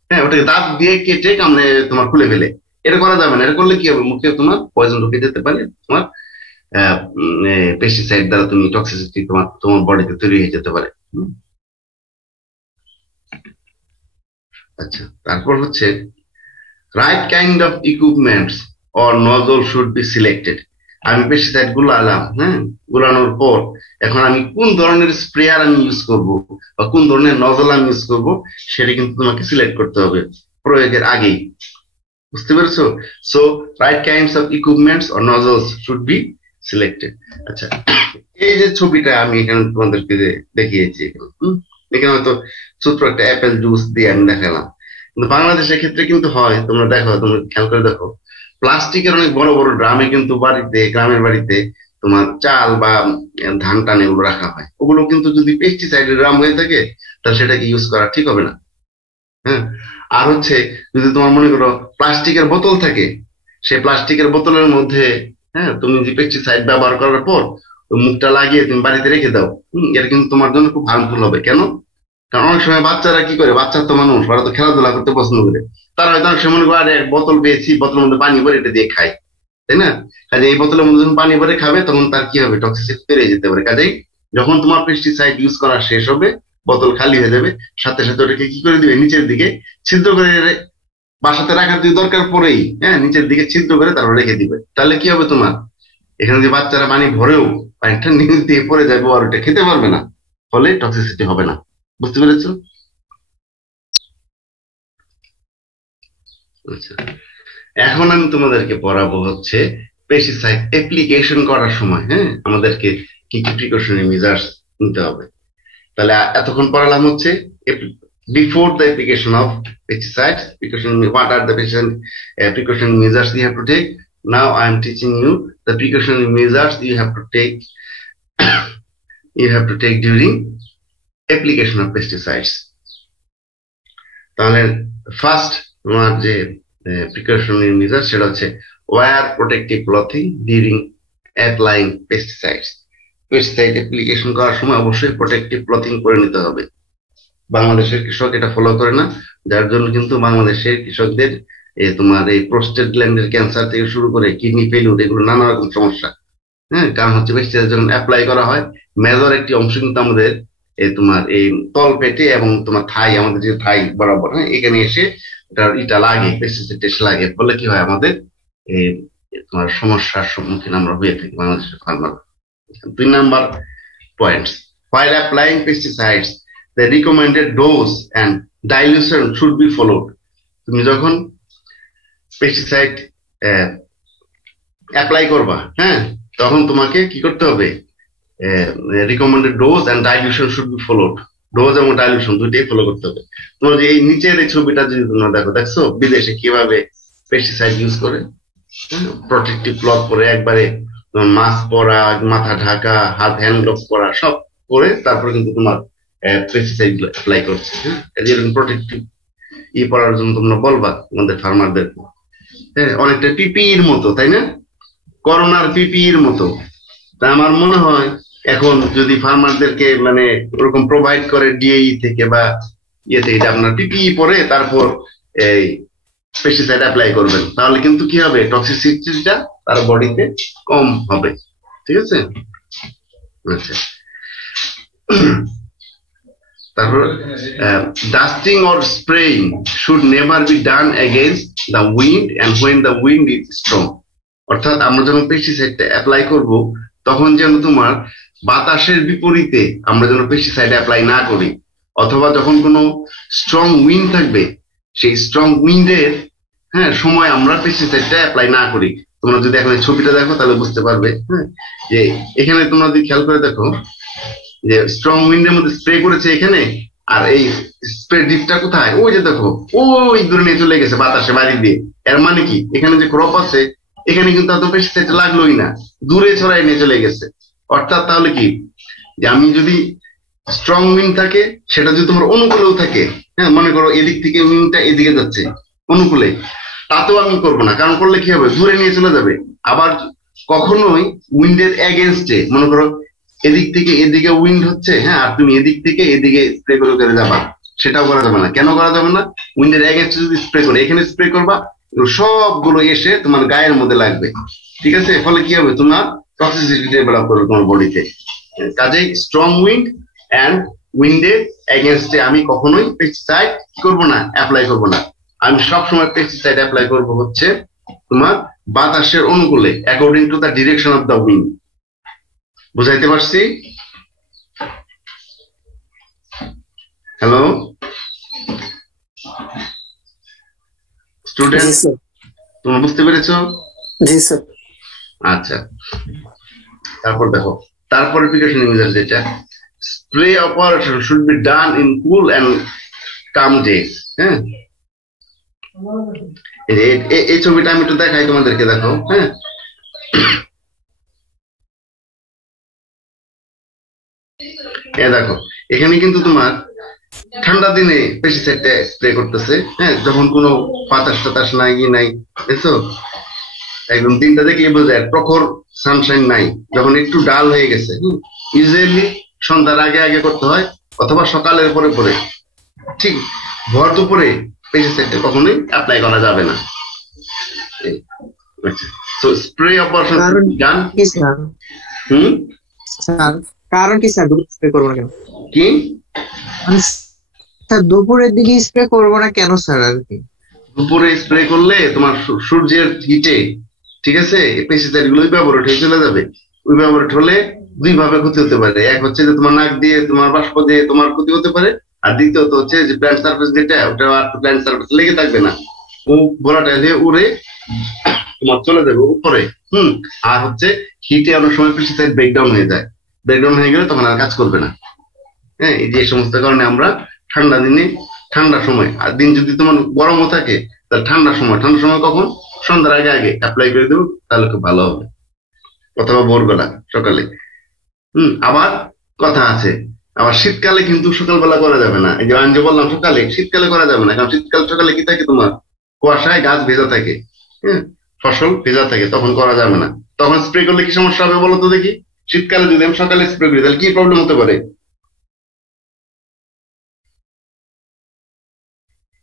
হ্যাঁ, ওটাকে দাঁত দিয়ে কেটে কামড়ে তোমার খুলে ফেলে। এটা করা যাবে না, এটা করলে কি হবে, মুখে তোমার পয়জন ঢুকে যেতে পারে, তোমার পেস্টিসাইড দ্বারা তুমি টক্সিসিটি তোমার তোমার বডিতে তৈরি হয়ে যেতে পারে। আচ্ছা, তারপর হচ্ছে right kind of equipments or nozzle should be selected. আমি পেস্টিসাইড গুলালাম, হ্যাঁ, গুলানোর পর এখন আমি কোন ধরনের স্প্রেয়ার আমি ইউজ করব বা কোন ধরনের নজল আমি ইউজ করব, সেটা কিন্তু তোমাকে সিলেক্ট করতে হবে প্রয়োগের আগেই। বুঝতে পেরেছো? So right kinds of equipments or nozzles should be selected. আচ্ছা, এই যে ছবিটা আমি এখানে তোমাদেরকে দেখিয়েছি, এখানে হয়তো ছোট্ট একটা অ্যাপেল জুস দিয়ে আমি দেখালাম, কিন্তু বাংলাদেশের ক্ষেত্রে কিন্তু হয়, তোমরা দেখো, তোমরা খেয়াল করে দেখো, প্লাস্টিকের অনেক বড় বড় ড্রামে কিন্তু বাড়িতে, গ্রামের বাড়িতে তোমার চাল বা ধান টান এগুলো রাখা হয়। ওগুলো কিন্তু যদি পেস্টিসাইডের ড্রাম হয়ে থাকে তাহলে সেটাকে ইউজ করা ঠিক হবে না। হ্যাঁ, আর হচ্ছে যদি তোমার মনে করো প্লাস্টিকের বোতল থাকে, সেই প্লাস্টিকের বোতলের মধ্যে, হ্যাঁ, তুমি যে পেস্টিসাইড ব্যবহার করার পর ওই মুখটা লাগিয়ে তুমি বাড়িতে রেখে দাও, এটা কিন্তু তোমার জন্য খুব হার্মফুল হবে। কেন? কারণ অনেক সময় বাচ্চারা কি করে, বাচ্চা তো মানুষ, ওরা তো খেলাধুলা করতে পছন্দ করে, তারা হয়তো অনেক সময় মনে করে আরে এক বোতল পেয়েছি, বোতলের মধ্যে পানি ভরে এটা দিয়ে খাই, তাই না? কাজে এই বোতলের মধ্যে যখন পানি ভরে খাবে তখন তার কি হবে, টক্সিসিটি বেড়ে যেতে পারে। কাজেই যখন তোমার পেস্টিসাইড ইউজ করা শেষ হবে, বোতল খালি হয়ে যাবে, সাথে সাথে ওটাকে কি করে দিবে, নিচের দিকে ছিদ্র করে বাসাতে রাখার যদি দরকার পড়েই, হ্যাঁ, নিচের দিকে ছিদ্র করে তারপর রেখে দিবে। তাহলে কি হবে, তোমার এখানে যে বাচ্চারা পানি ভরেও পানিটা নিচ দিয়ে পড়ে যাবে আর ওটা খেতে পারবে না, ফলে টক্সিসিটি হবে না। বুঝতে পেরেছো? আচ্ছা, এখন আমি তোমাদেরকে পড়াবো হচ্ছে পেস্টিসাইড অ্যাপ্লিকেশন করার সময়, হ্যাঁ, আমাদেরকে কি কি প্রিকশনারি মেজার্স নিতে হবে। তাহলে এতক্ষণ পড়ালাম হচ্ছে before the application of pesticides, precaution, what are the precautionary measures you have to take. Now I am teaching you the precautionary measures you have to take during application of pesticides. তাহলে first তোমার যে precautionary measure সেটা হচ্ছে wear protective clothing during applying pesticides. Pesticide application করার সময় অবশ্যই protective clothing পরে নিতে হবে। বাংলাদেশের কৃষক এটা ফলো করে না, যার জন্য কিন্তু বাংলাদেশের কৃষকদের তোমার এই প্রোস্টেট গ্ল্যান্ডের ক্যান্সার থেকে শুরু করে কিডনি ফেলিউর, এগুলো নানা রকম সমস্যা। হ্যাঁ, কারণ হচ্ছে পেস্টিসাইড যখন অ্যাপ্লাই করা হয়, মেজর একটি অংশ কিন্তু আমাদের তোমার এই তল পেটে এবং তোমার থাই, আমাদের যে থাই বরাবর, হ্যাঁ, এখানে এসে এটা লাগে, পেস্টিসাইড এসে লাগে, ফলে কি হয়, আমাদের এই তোমার সমস্যার সম্মুখীন আমরা হয়ে থাকি বাংলাদেশের farmer. 2 number points, while applying pesticides the recommended dose and dilution should be followed. তুমি যখন পেস্টিসাইড অ্যাপ্লাই করবা, হ্যাঁ, তখন তোমাকে কি করতে হবে, recommended dose and dilution should be followed. Dose এবং ডাইলিউশন দুইটাই ফলো করতে হবে। তোমার যে এই নিচের এই ছবিটা যদি তোমরা দেখছো বিদেশে কিভাবে পেস্টিসাইড ইউজ করে, প্রোটেক্টিভ ক্লথ পরে, একবারে মাস্ক পরা, মাথা ঢাকা, হাত হ্যান্ড গ্লোভস পরা, সব করে তারপরে কিন্তু তোমার পেস্টিসাইড অ্যাপ্লাই করছে। এরকম প্রোটেক্টিভ পরার জন্য তোমরা বলবা তোমাদের ফার্মারদের। হ্যাঁ, অনেকটা পিপিইর মতো, তাই না? করোনার পিপিইর মতো। তা আমার মনে হয় এখন যদি ফার্মারদেরকে মানে ওরকম প্রোভাইড করে ডিএই থেকে বা থেকে, যে আপনার পিপিই পরে তারপর এই পেস্টিসাইড অ্যাপ্লাই করবেন, তাহলে কিন্তু কি হবে, টক্সিসিটিটা তার বডিতে কম হবে। ঠিক আছে, আচ্ছা। তারপর dusting or spraying should never be done against the wind and when the wind is strong. অর্থাৎ আমরা যখন পেস্টিসাইডটা অ্যাপ্লাই করব তখন যেন তোমার বাতাসের বিপরীতে আমরা যেন পেস্টিসাইড অ্যাপ্লাই না করি, অথবা যখন কোনো স্ট্রং উইন্ড থাকবে সেই স্ট্রং উইন্ডের সময় আমরা পেস্টিসাইডটা অ্যাপ্লাই না করি। তোমরা যদি এখন এই ছবিটা দেখো তাহলে বুঝতে পারবে, যে এখানে তোমরা যদি খেয়াল করে দেখো যে স্ট্রং উইন্ডের মধ্যে স্প্রে করেছে এখানে, আর এই স্প্রে ডিপটা কোথায়, ওই যে দেখো ওই দূরে নিয়ে চলে গেছে বাতাসে বাড়ি দিয়ে। এর মানে কি, এখানে যে ক্রপ আছে এখানে কিন্তু এত পেস্টিসাইড লাগলোই না, দূরে ছড়াই নিয়ে চলে গেছে। অর্থাৎ তাহলে কি, যে আমি যদি স্ট্রং উইন্ড থাকে সেটা যদি তোমার অনুকূলেও থাকে, মনে করো এদিক থেকে উইন্ডটা এদিকে যাচ্ছে অনুকূলে, তাতেও আমি করবো না, কারণ করলে কি হবে, দূরে নিয়ে চলে যাবে। আবার কখনোই উইন্ডের এগেনস্টে, মনে করো এদিক থেকে এদিকে উইন্ড হচ্ছে, আর তুমি এদিক থেকে এদিকে স্প্রে করে করে যাবা, সেটাও করা যাবে না। কেন করা যাবে না, উইন্ডের এগেনস্টে যদি স্প্রে করে এখানে স্প্রে করবা, সবগুলো এসে তোমার গায়ের মধ্যে লাগবে। ঠিক আছে, ফলে কি হবে, তোমার টক্সিসিটি ডেভেলপ করবে তোমার বডিতে। কাজেই স্ট্রং উইন্ড এন্ড উইন্ডের এগেনস্টে আমি কখনোই পেস্টিসাইড কি করবো না, অ্যাপ্লাই করবো না। আমি সবসময় পেস্টিসাইড অ্যাপ্লাই করবো হচ্ছে তোমার বাতাসের অনুকূলে, according to the direction of the wind. বুঝাইতে পারছি? হ্যালো স্টুডেন্ট, তোমরা বুঝতে পেরেছো? জি স্যার। আচ্ছা, তারপর দেখো, তারপর অ্যাপ্লিকেশন ইমেজ যেটা, spray operation should be done in cool and calm days. এই ছবিটা আমি একটু দেখাই তোমাদেরকে, দেখো। দেখো এখানে কিন্তু তোমার ঠান্ডা দিনে পেস্টিসাইডটা স্প্রে করতেছে, যখন কোনো বাতাস টাতাস নাই, কি নাই, বুঝছো, একদম দিনটা দেখলে বোঝা যায় প্রখর সানশাইন নাই, যখন একটু ডাল হয়ে গেছে। ইউজুয়ালি সন্ধ্যার আগে আগে করতে হয়, অথবা সকালের পরে পরে। ঠিক ভর দুপুরে পেস্টিসাইডটা কখনোই অ্যাপ্লাই করা যাবে না। সো স্প্রে অপারেশন ডান। কারণ কি স্যার স্প্রে করবো না কেন? কি স্যার দুপুরের দিকে স্প্রে করবো না কেন স্যার? আর কি দুপুরে স্প্রে করলে তোমার সূর্যের হিটে, ঠিক আছে, পেস্টিসাইড গুলো ব্যবহার হয়ে চলে যাবে। ওই ব্যবহার হলে দুই ভাবে ক্ষতি হতে পারে। এক হচ্ছে যে তোমার নাক দিয়ে, তোমার বাষ্প দিয়ে তোমার ক্ষতি হতে পারে, আর দ্বিতীয়ত হচ্ছে যে প্ল্যান্ট সার্ফেস যেটা, ওটা আর প্ল্যান্ট সার্ফেস লেগে থাকবে না, ও গোলাটা দিয়ে উড়ে তোমার চলে যাবে উপরে। আর হচ্ছে হিটে অনেক সময় পেস্টিসাইড ব্রেকডাউন হয়ে যায়, ব্রেকডাউন হয়ে গেলে তখন আর কাজ করবে না। এই যে সমস্ত কারণে আমরা ঠান্ডা দিনে, ঠান্ডার সময়, আর দিন যদি তোমার গরমও থাকে তাহলে ঠান্ডার সময় কখন, সন্ধ্যার আগে আগে অ্যাপ্লাই করে দেবো, তাহলে খুব ভালো হবে, অথবা ভোরবেলা সকালে। আবার কথা আছে, আবার শীতকালে কিন্তু সকালবেলা করা যাবে না। এই যে আমি যে বললাম সকালে, শীতকালে করা যাবে না, কারণ শীতকাল সকালে কি থাকে, তোমার কুয়াশায় গাছ ভেজা থাকে, ফসল ভেজা থাকে, তখন করা যাবে না। তখন স্প্রে করলে কি সমস্যা হবে বলো তো দেখি? শীতকালে যদি আমি সকালে স্প্রে করি তাহলে কি প্রবলেম হতে পারে?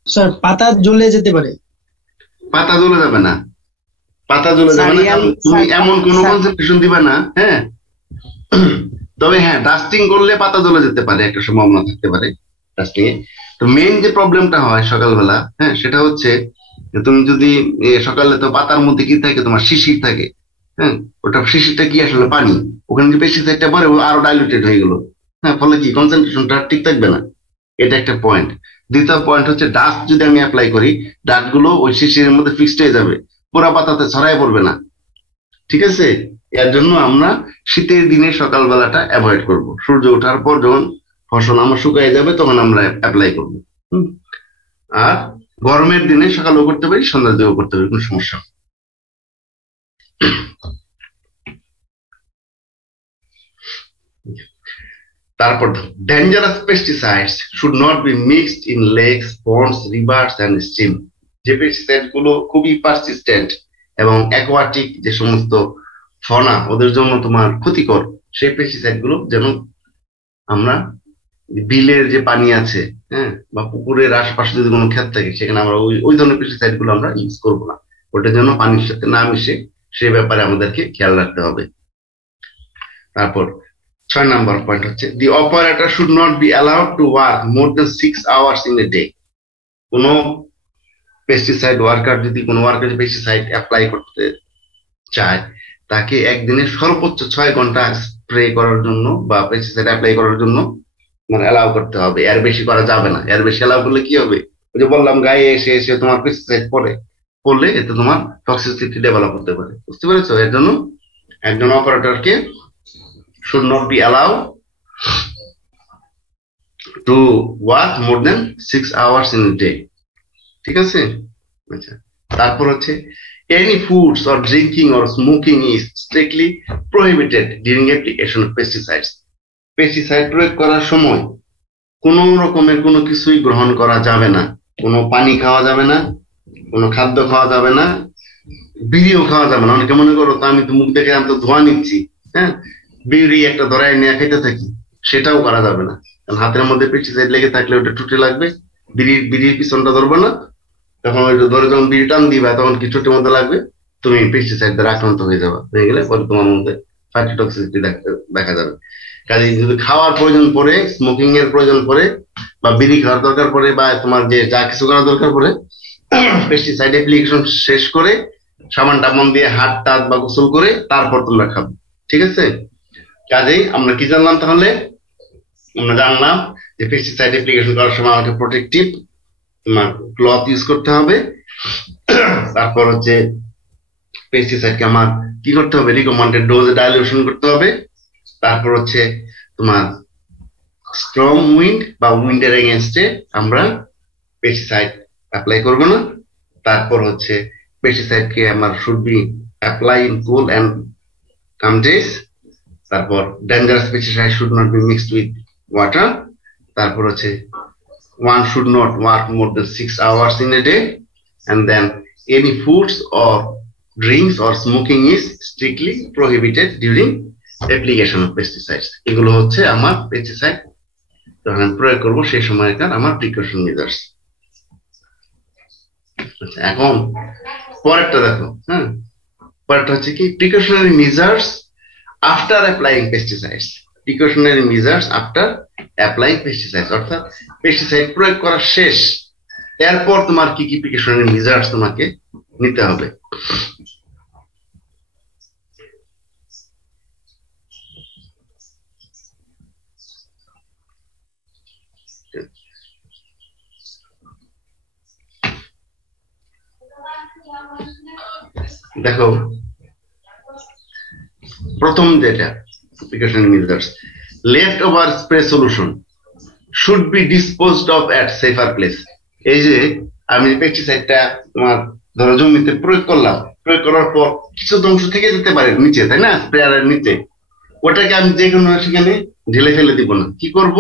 স্যার পাতা জ্বলে যেতে পারে। পাতা জ্বলে যাবে না, পাতা জ্বলে যাবে না, তুমি এমন কোন কনসেন্ট্রেশন দিবা না। তবে ডাস্টিং করলে পাতা জ্বলে যেতে পারে, একটা সম্ভাবনা থাকতে পারে ডাস্টিং এ। তো মেইন যে প্রবলেমটা হয় সকালবেলা, সেটা হচ্ছে তুমি যদি সকালে, তো পাতার মধ্যে কি থাকে, তোমার শিশির থাকে। ওটা শিশিরটা কি আসলে পানি, ওখানে যে পেস্টিসাইডটা পরে আরো ডাইলুটেড হয়ে গেল, ফলে কি কনসেন্ট্রেশনটা ঠিক থাকবে না। এটা একটা পয়েন্ট। দ্বিতীয় পয়েন্ট হচ্ছে ডাস্ট যদি আমি অ্যাপ্লাই করি, ডাস্ট গুলো ওই শিশিরের মধ্যে ফিক্সড হয়ে যাবে, পুরা পাতাতে ছড়াই পড়বে না। ঠিক আছে, এর জন্য আমরা শীতের দিনে সকালবেলাটা অ্যাভয়েড করব। সূর্য ওঠার পর যখন ফসল আমার শুকিয়ে যাবে তখন আমরা অ্যাপ্লাই করব। আর গরমের দিনে সকালেও করতে পারি, সন্ধ্যার দিকেও করতে পারি, কোনো সমস্যা। তারপর dangerous pesticides should not be mixed in lakes, ponds, rivers and stream. যে পেস্টিসাইড গুলো খুবই পারসিস্টেন্ট এবং অ্যাকোয়াটিক যে সমস্ত ফনা, ওদের জন্য তোমার ক্ষতিকর, সেই পেস্টিসাইড গুলো যেন আমরা বিলের যে পানি আছে, হ্যাঁ, বা পুকুরের আশপাশে যদি কোনো ক্ষেত থাকে, সেখানে আমরা ওই ওই ধরনের পেস্টিসাইড গুলো আমরা ইউজ করবো না। ওটার জন্য পানির সাথে না মিশে, সে ব্যাপারে আমাদেরকে খেয়াল রাখতে হবে। তারপর 6 নম্বর পয়েন্ট হচ্ছে, the operator should not be allowed to work more than 6 hours in a day. কোনো পেস্টিসাইড ওয়ার্কার যদি কোনো ওয়ার্কার পেস্টিসাইড অ্যাপ্লাই করতে চায়, তাকে একদিনে সর্বোচ্চ 6 ঘন্টা স্প্রে করার জন্য বা পেস্টিসাইড অ্যাপ্লাই করার জন্য মানে অ্যালাউ করতে হবে। এর বেশি করা যাবে না। এর বেশি অ্যালাউ করলে কি হবে, ওই যে বললাম, গায়ে এসে এসে তোমার পেস্টিসাইড পড়লে এতে তোমার টক্সিসিটি ডেভেলপ হতে পারে। বুঝতে পেরেছো? এর জন্য একজন অপারেটরকে should not be allow to work more than 6 hours in day. ঠিক আছে? আচ্ছা, তারপর হচ্ছে, any foods or drinking or smoking is strictly prohibited during application of pesticides. Pesticide প্রয়োগ করার সময় কোন রকমের কোনো কিছুই গ্রহণ করা যাবে না। কোনো পানি খাওয়া যাবে না, কোনো খাদ্য খাওয়া যাবে না, বিড়িও খাওয়া যাবে না। অনেকে মনে করো, তো আমি তো মুখ দেখে আমি তো ধোঁয়া নিচ্ছি, হ্যাঁ, বিড়ি একটা ধরায় নিয়ে খাইতে থাকি, সেটাও করা যাবে না। কারণ হাতের মধ্যে পেস্টিসাইড লেগে থাকলে ওটা টুটে লাগবে, বিড়ির পিছনটা ধরবে না, তখন ওই ধরে যখন বিড়ি টান দিবা, তখন কি চোটের মধ্যে লাগবে, তুমি পেস্টিসাইড দ্বারা আক্রান্ত হয়ে যাবে। হয়ে গেলে পরে তোমার মধ্যে ফ্যাটি টক্সিসিটি দেখা যাবে। কাজে যদি খাওয়ার প্রয়োজন পড়ে, স্মোকিং এর প্রয়োজন পড়ে, বা বিড়ি খাওয়ার দরকার পড়ে, বা তোমার যে যা কিছু করার দরকার পড়ে, পেস্টিসাইড অ্যাপ্লিকেশন শেষ করে সাবান টাবান দিয়ে হাত টাত বা গোসল করে তারপর তোমরা খাবে। ঠিক আছে? কাজেই আমরা কি জানলাম তাহলে? আমরা জানলাম যে পেস্টিসাইড অ্যাপ্লিকেশন করার সময় আমাকে প্রোটেক্টিভ তোমার ক্লথ ইউজ করতে হবে। তারপর হচ্ছে পেস্টিসাইডকে আমার কি করতে হবে, রিকমেন্ডেড ডোজে ডাইলিউশন করতে হবে। তারপর হচ্ছে তোমার স্ট্রং উইন্ড বা উইন্ডের এগেনস্টে আমরা পেস্টিসাইড অ্যাপ্লাই করব না। তারপর হচ্ছে পেস্টিসাইডকে আমার should be apply in cool and calm days. তারপর dangerous pesticide should not be mixed with water. তারপর হচ্ছে one should not work more than 6 hours in a day, and then any foods or drinks or smoking is strictly prohibited during application of pesticides. এগুলো হচ্ছে আমার pesticide যখন প্রয়োগ করব সেই সময়কার আমার প্রিকশন মেজার্স। আচ্ছা, এখন পরেরটা দেখো। হ্যাঁ, পরেরটা হচ্ছে কি, precautionary measures after applying pesticides. Precautionary measures after applying pesticides, অর্থাৎ পেস্টিসাইড প্রয়োগ করা শেষ, এরপর তোমার কি কি প্রিকশনারি মেজার্স তোমাকে নিতে হবে। দেখো, প্রথম যেটা precautionary measures, left over spray solution should be disposed of at safer place. এই যে আমি পেস্টিসাইডটা তোমার ধরো জমিতে প্রয়োগ করলাম, প্রয়োগ করার পর কিছু অংশ থেকে যেতে পারে নিচে, তাই না, স্প্রেয়ারের নিচে, ওটাকে আমি যে কোনো সেখানে ঢেলে ফেলে দিব না। কি করব,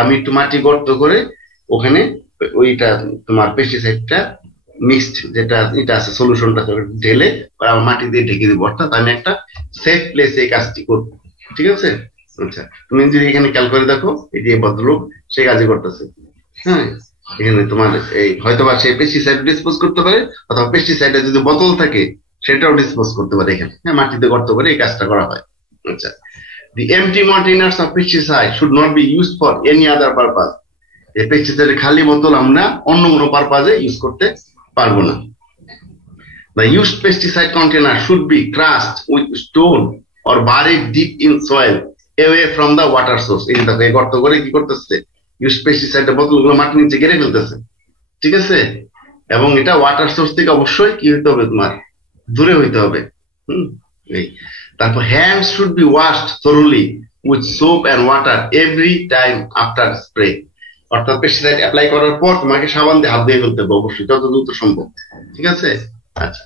আমি একটু মাটি গর্ত করে ওখানে ওইটা তোমার পেস্টিসাইডটা মিক্সড যেটা এটা আছে সলিউশনটা ঢেলে আমার মাটি দিয়ে ঢেকে দিব। অর্থাৎ আমি একটা সেফ প্লেসে এই কাজটি করবো। ঠিক আছে? আচ্ছা, তুমি যদি এখানে খেয়াল করে দেখো, এই যে ভদ্রলোক সে কাজই করতেছে। হ্যাঁ, এখানে তোমার এই হয়তোবা সে পেস্টিসাইড ডিসপোজ করতে পারে, অথবা পেস্টিসাইডের যদি বোতল থাকে সেটাও ডিসপোজ করতে পারে। এখানে হ্যাঁ, মাটিতে গর্ত করে এই কাজটা করা হয়। আচ্ছা, the empty containers of pesticide should not be used for any other purpose. এই পেস্টিসাইডের খালি বোতল আমরা অন্য কোনো পারপাজে ইউজ করতে পারবো না। The used pesticide container should be crushed with stone or buried deep in soil away from the water source. এই দেখো, এই গর্ত করে কি করতেছে, ইউজড পেস্টিসাইডের বোতলগুলো মাটির নিচে গেড়ে ফেলতেছে। ঠিক আছে? এবং এটা ওয়াটার সোর্স থেকে অবশ্যই কি হইতে হবে, তোমার দূরে হইতে হবে। এই তারপর hand should be washed thoroughly with soap and water every time after spray. অর্থাৎ পেস্টিসাইড অ্যাপ্লাই করার পর তোমাকে সাবান দিয়ে হাত দিয়ে ফেলতে হবে অবশ্যই, যত দ্রুত সম্ভব। ঠিক আছে? আচ্ছা,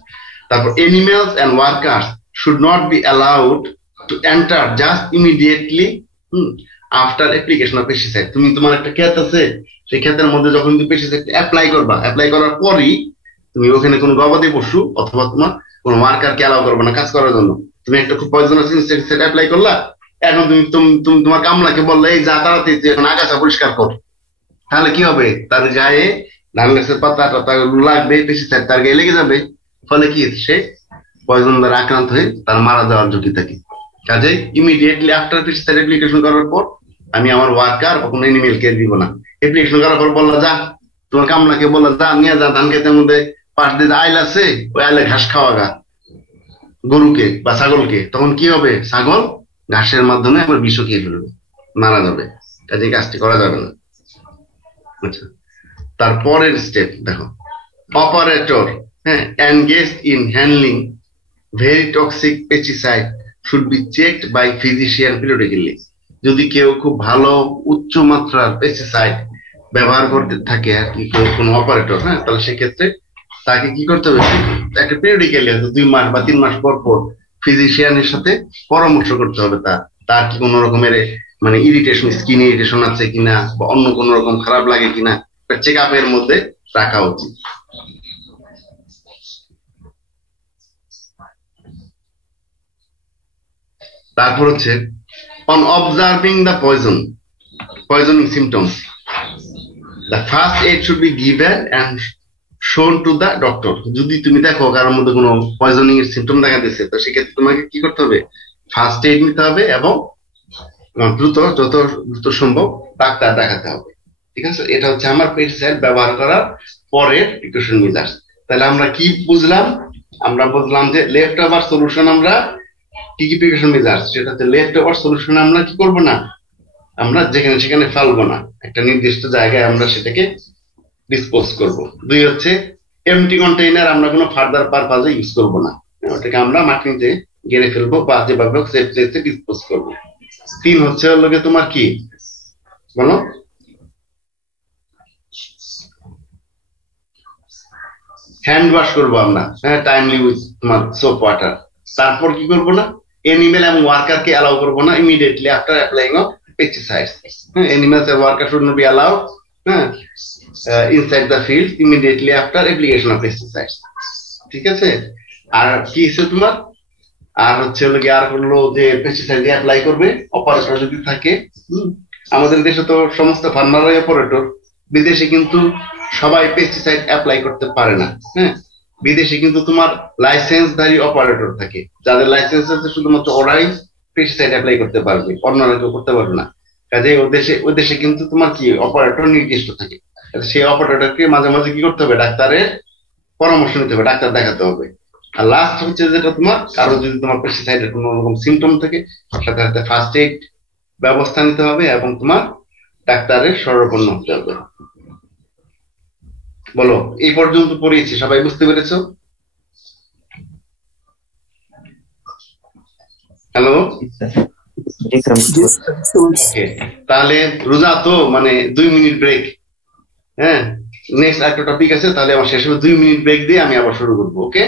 তারপর animals and workers should not be allowed to enter just immediately after application of pesticide. তুমি তোমার একটা ক্ষেত আছে, সেই ক্ষেতের মধ্যে যখন তুমি পেস্টিসাইড অ্যাপ্লাই করবা, অ্যাপ্লাই করার পরই তুমি ওখানে কোনো গবাদি পশু অথবা তোমার কোনো ওয়ার্কারকে অ্যালাউ করবে না কাজ করার জন্য। তুমি একটা খুব পয়জনাস ইনসেক্টিসাইড অ্যাপ্লাই করলা, এখন তুমি তুমি তুমি তোমার কামলাকে বললে এই যা তাড়াতাড়ি তুই এখন আগাছা পরিষ্কার কর, তাহলে কি হবে? তার গায়ে ধান গাছের পাতা টাতা লাগবে, পেস্টিসাইড তার গায়ে লেগে যাবে, ফলে কি সে পয়জন দ্বারা আক্রান্ত হয়ে তার মারা যাওয়ার ঝুঁকি থাকে। কাজেই ইমিডিয়েটলি আফটার পেস্টিসাইড অ্যাপ্লিকেশন করার পর আমি আমার ওয়ার্কার বা কোনো এনিমেল কেয়ার দিব না। অ্যাপ্লিকেশন করার পর বললা যা, তোমার কামলাকে বললা যা নিয়ে যা ধান খেতের মধ্যে পাশ দিয়ে আইল আছে, ওই আইলে ঘাস খাওয়া গা গরুকে বা ছাগলকে, তখন কি হবে? ছাগল ঘাসের মাধ্যমে আবার বিষ খেয়ে ফেলবে, মারা যাবে। কাজে কাজটি করা যাবে না। আচ্ছা, তারপরের স্টেপ দেখো, অপারেটর, হ্যাঁ, engaged in handling very toxic pesticide should be checked by physician periodically. যদি কেউ খুব ভালো উচ্চ মাত্রার পেস্টিসাইড ব্যবহার করতে থাকে আর কি, কোনো অপারেটর, হ্যাঁ, তাহলে সেক্ষেত্রে তাকে কি করতে হবে? একটা পিরিয়ডিক্যালি 2 মাস বা 3 মাস পর পর ফিজিশিয়ানের সাথে পরামর্শ করতে হবে। তার কি কোনো রকমের মানে ইরিটেশন, স্কিন ইরিটেশন আছে কিনা বা অন্য কোনো রকম খারাপ লাগে কিনা, চেক আপের মধ্যে রাখা উচিত। তারপর হচ্ছে on observing the poisoning symptoms, the first aid should be given and shown to the doctor. যদি তুমি দেখো কারোর মধ্যে কোনো পয়জনিং এর সিমটম দেখা দিচ্ছে, তো সেক্ষেত্রে তোমাকে কি করতে হবে? ফার্স্ট এইড নিতে হবে এবং যত দ্রুত সম্ভব ডাক্তার দেখাতে হবে। ঠিক আছে, এটা হচ্ছে আমার পেস্টিসাইড ব্যবহার করার পরের প্রিকশন মেজার্স। তাহলে আমরা কি বুঝলাম? আমরা বুঝলাম যে লেফট ওভার সলিউশন আমরা কি কি প্রিকশন মেজার্স, সেটা হচ্ছে লেফট ওভার সলিউশন আমরা কি করব না, আমরা যেখানে সেখানে ফেলবো না, একটা নির্দিষ্ট জায়গায় আমরা সেটাকে ডিসপোজ করব। 2 হচ্ছে এমটি কন্টেইনার আমরা কোনো ফার্দার পারপাজে ইউজ করব না, ওটাকে আমরা মাটিতে গেড়ে ফেলবো বা যেভাবে সেফ প্লেসে ডিসপোজ করব। 3 হচ্ছে হলো তোমার কি বলো, হ্যান্ড ওয়াশ করবো আমরা, হ্যাঁ, টাইমলি উইথ তোমার সোপ ওয়াটার। তারপর কি করবো না, এনিমেল এবং ওয়ার্কারকে অ্যালাউ করবো না immediately after applying of pesticides. হ্যাঁ, animals and worker should not be allowed, হ্যাঁ, inside the field immediately after application of pesticides. ঠিক আছে, আর কি হচ্ছে তোমার, আর হচ্ছে হলো কি, আর হলো যে পেস্টিসাইড অ্যাপ্লাই করবে অপারেটর যদি থাকে। আমাদের দেশে তো সমস্ত ফার্মাররাই অপারেটর, বিদেশে কিন্তু সবাই পেস্টিসাইড অ্যাপ্লাই করতে পারে না। হ্যাঁ, বিদেশে কিন্তু তোমার লাইসেন্সধারী অপারেটর থাকে, যাদের লাইসেন্স আছে শুধুমাত্র ওরাই পেস্টিসাইড অ্যাপ্লাই করতে পারবে, অন্যরা কেউ করতে পারবে না। কাজে ওই দেশে কিন্তু তোমার কি অপারেটর নির্দিষ্ট থাকে, সেই অপারেটরকে মাঝে মাঝে কি করতে হবে? ডাক্তারের পরামর্শ নিতে হবে, ডাক্তার দেখাতে হবে। আর লাস্ট হচ্ছে যেটা তোমার, কারো যদি তোমার পেস্টিসাইডের কোনো রকম সিমটম থাকে, সাথে সাথে ফার্স্ট এইড ব্যবস্থা নিতে হবে এবং তোমার ডাক্তারের শরণাপন্ন হতে হবে। বলো, এই পর্যন্ত পড়িয়েছি, সবাই বুঝতে পেরেছো? হ্যালো, ওকে, তাহলে রোজা তো মানে 2 মিনিট ব্রেক। হ্যাঁ, নেক্সট একটা টপিক আছে, তাহলে আমার শেষ হবে, 2 মিনিট ব্রেক দিয়ে আমি আবার শুরু করবো। ওকে,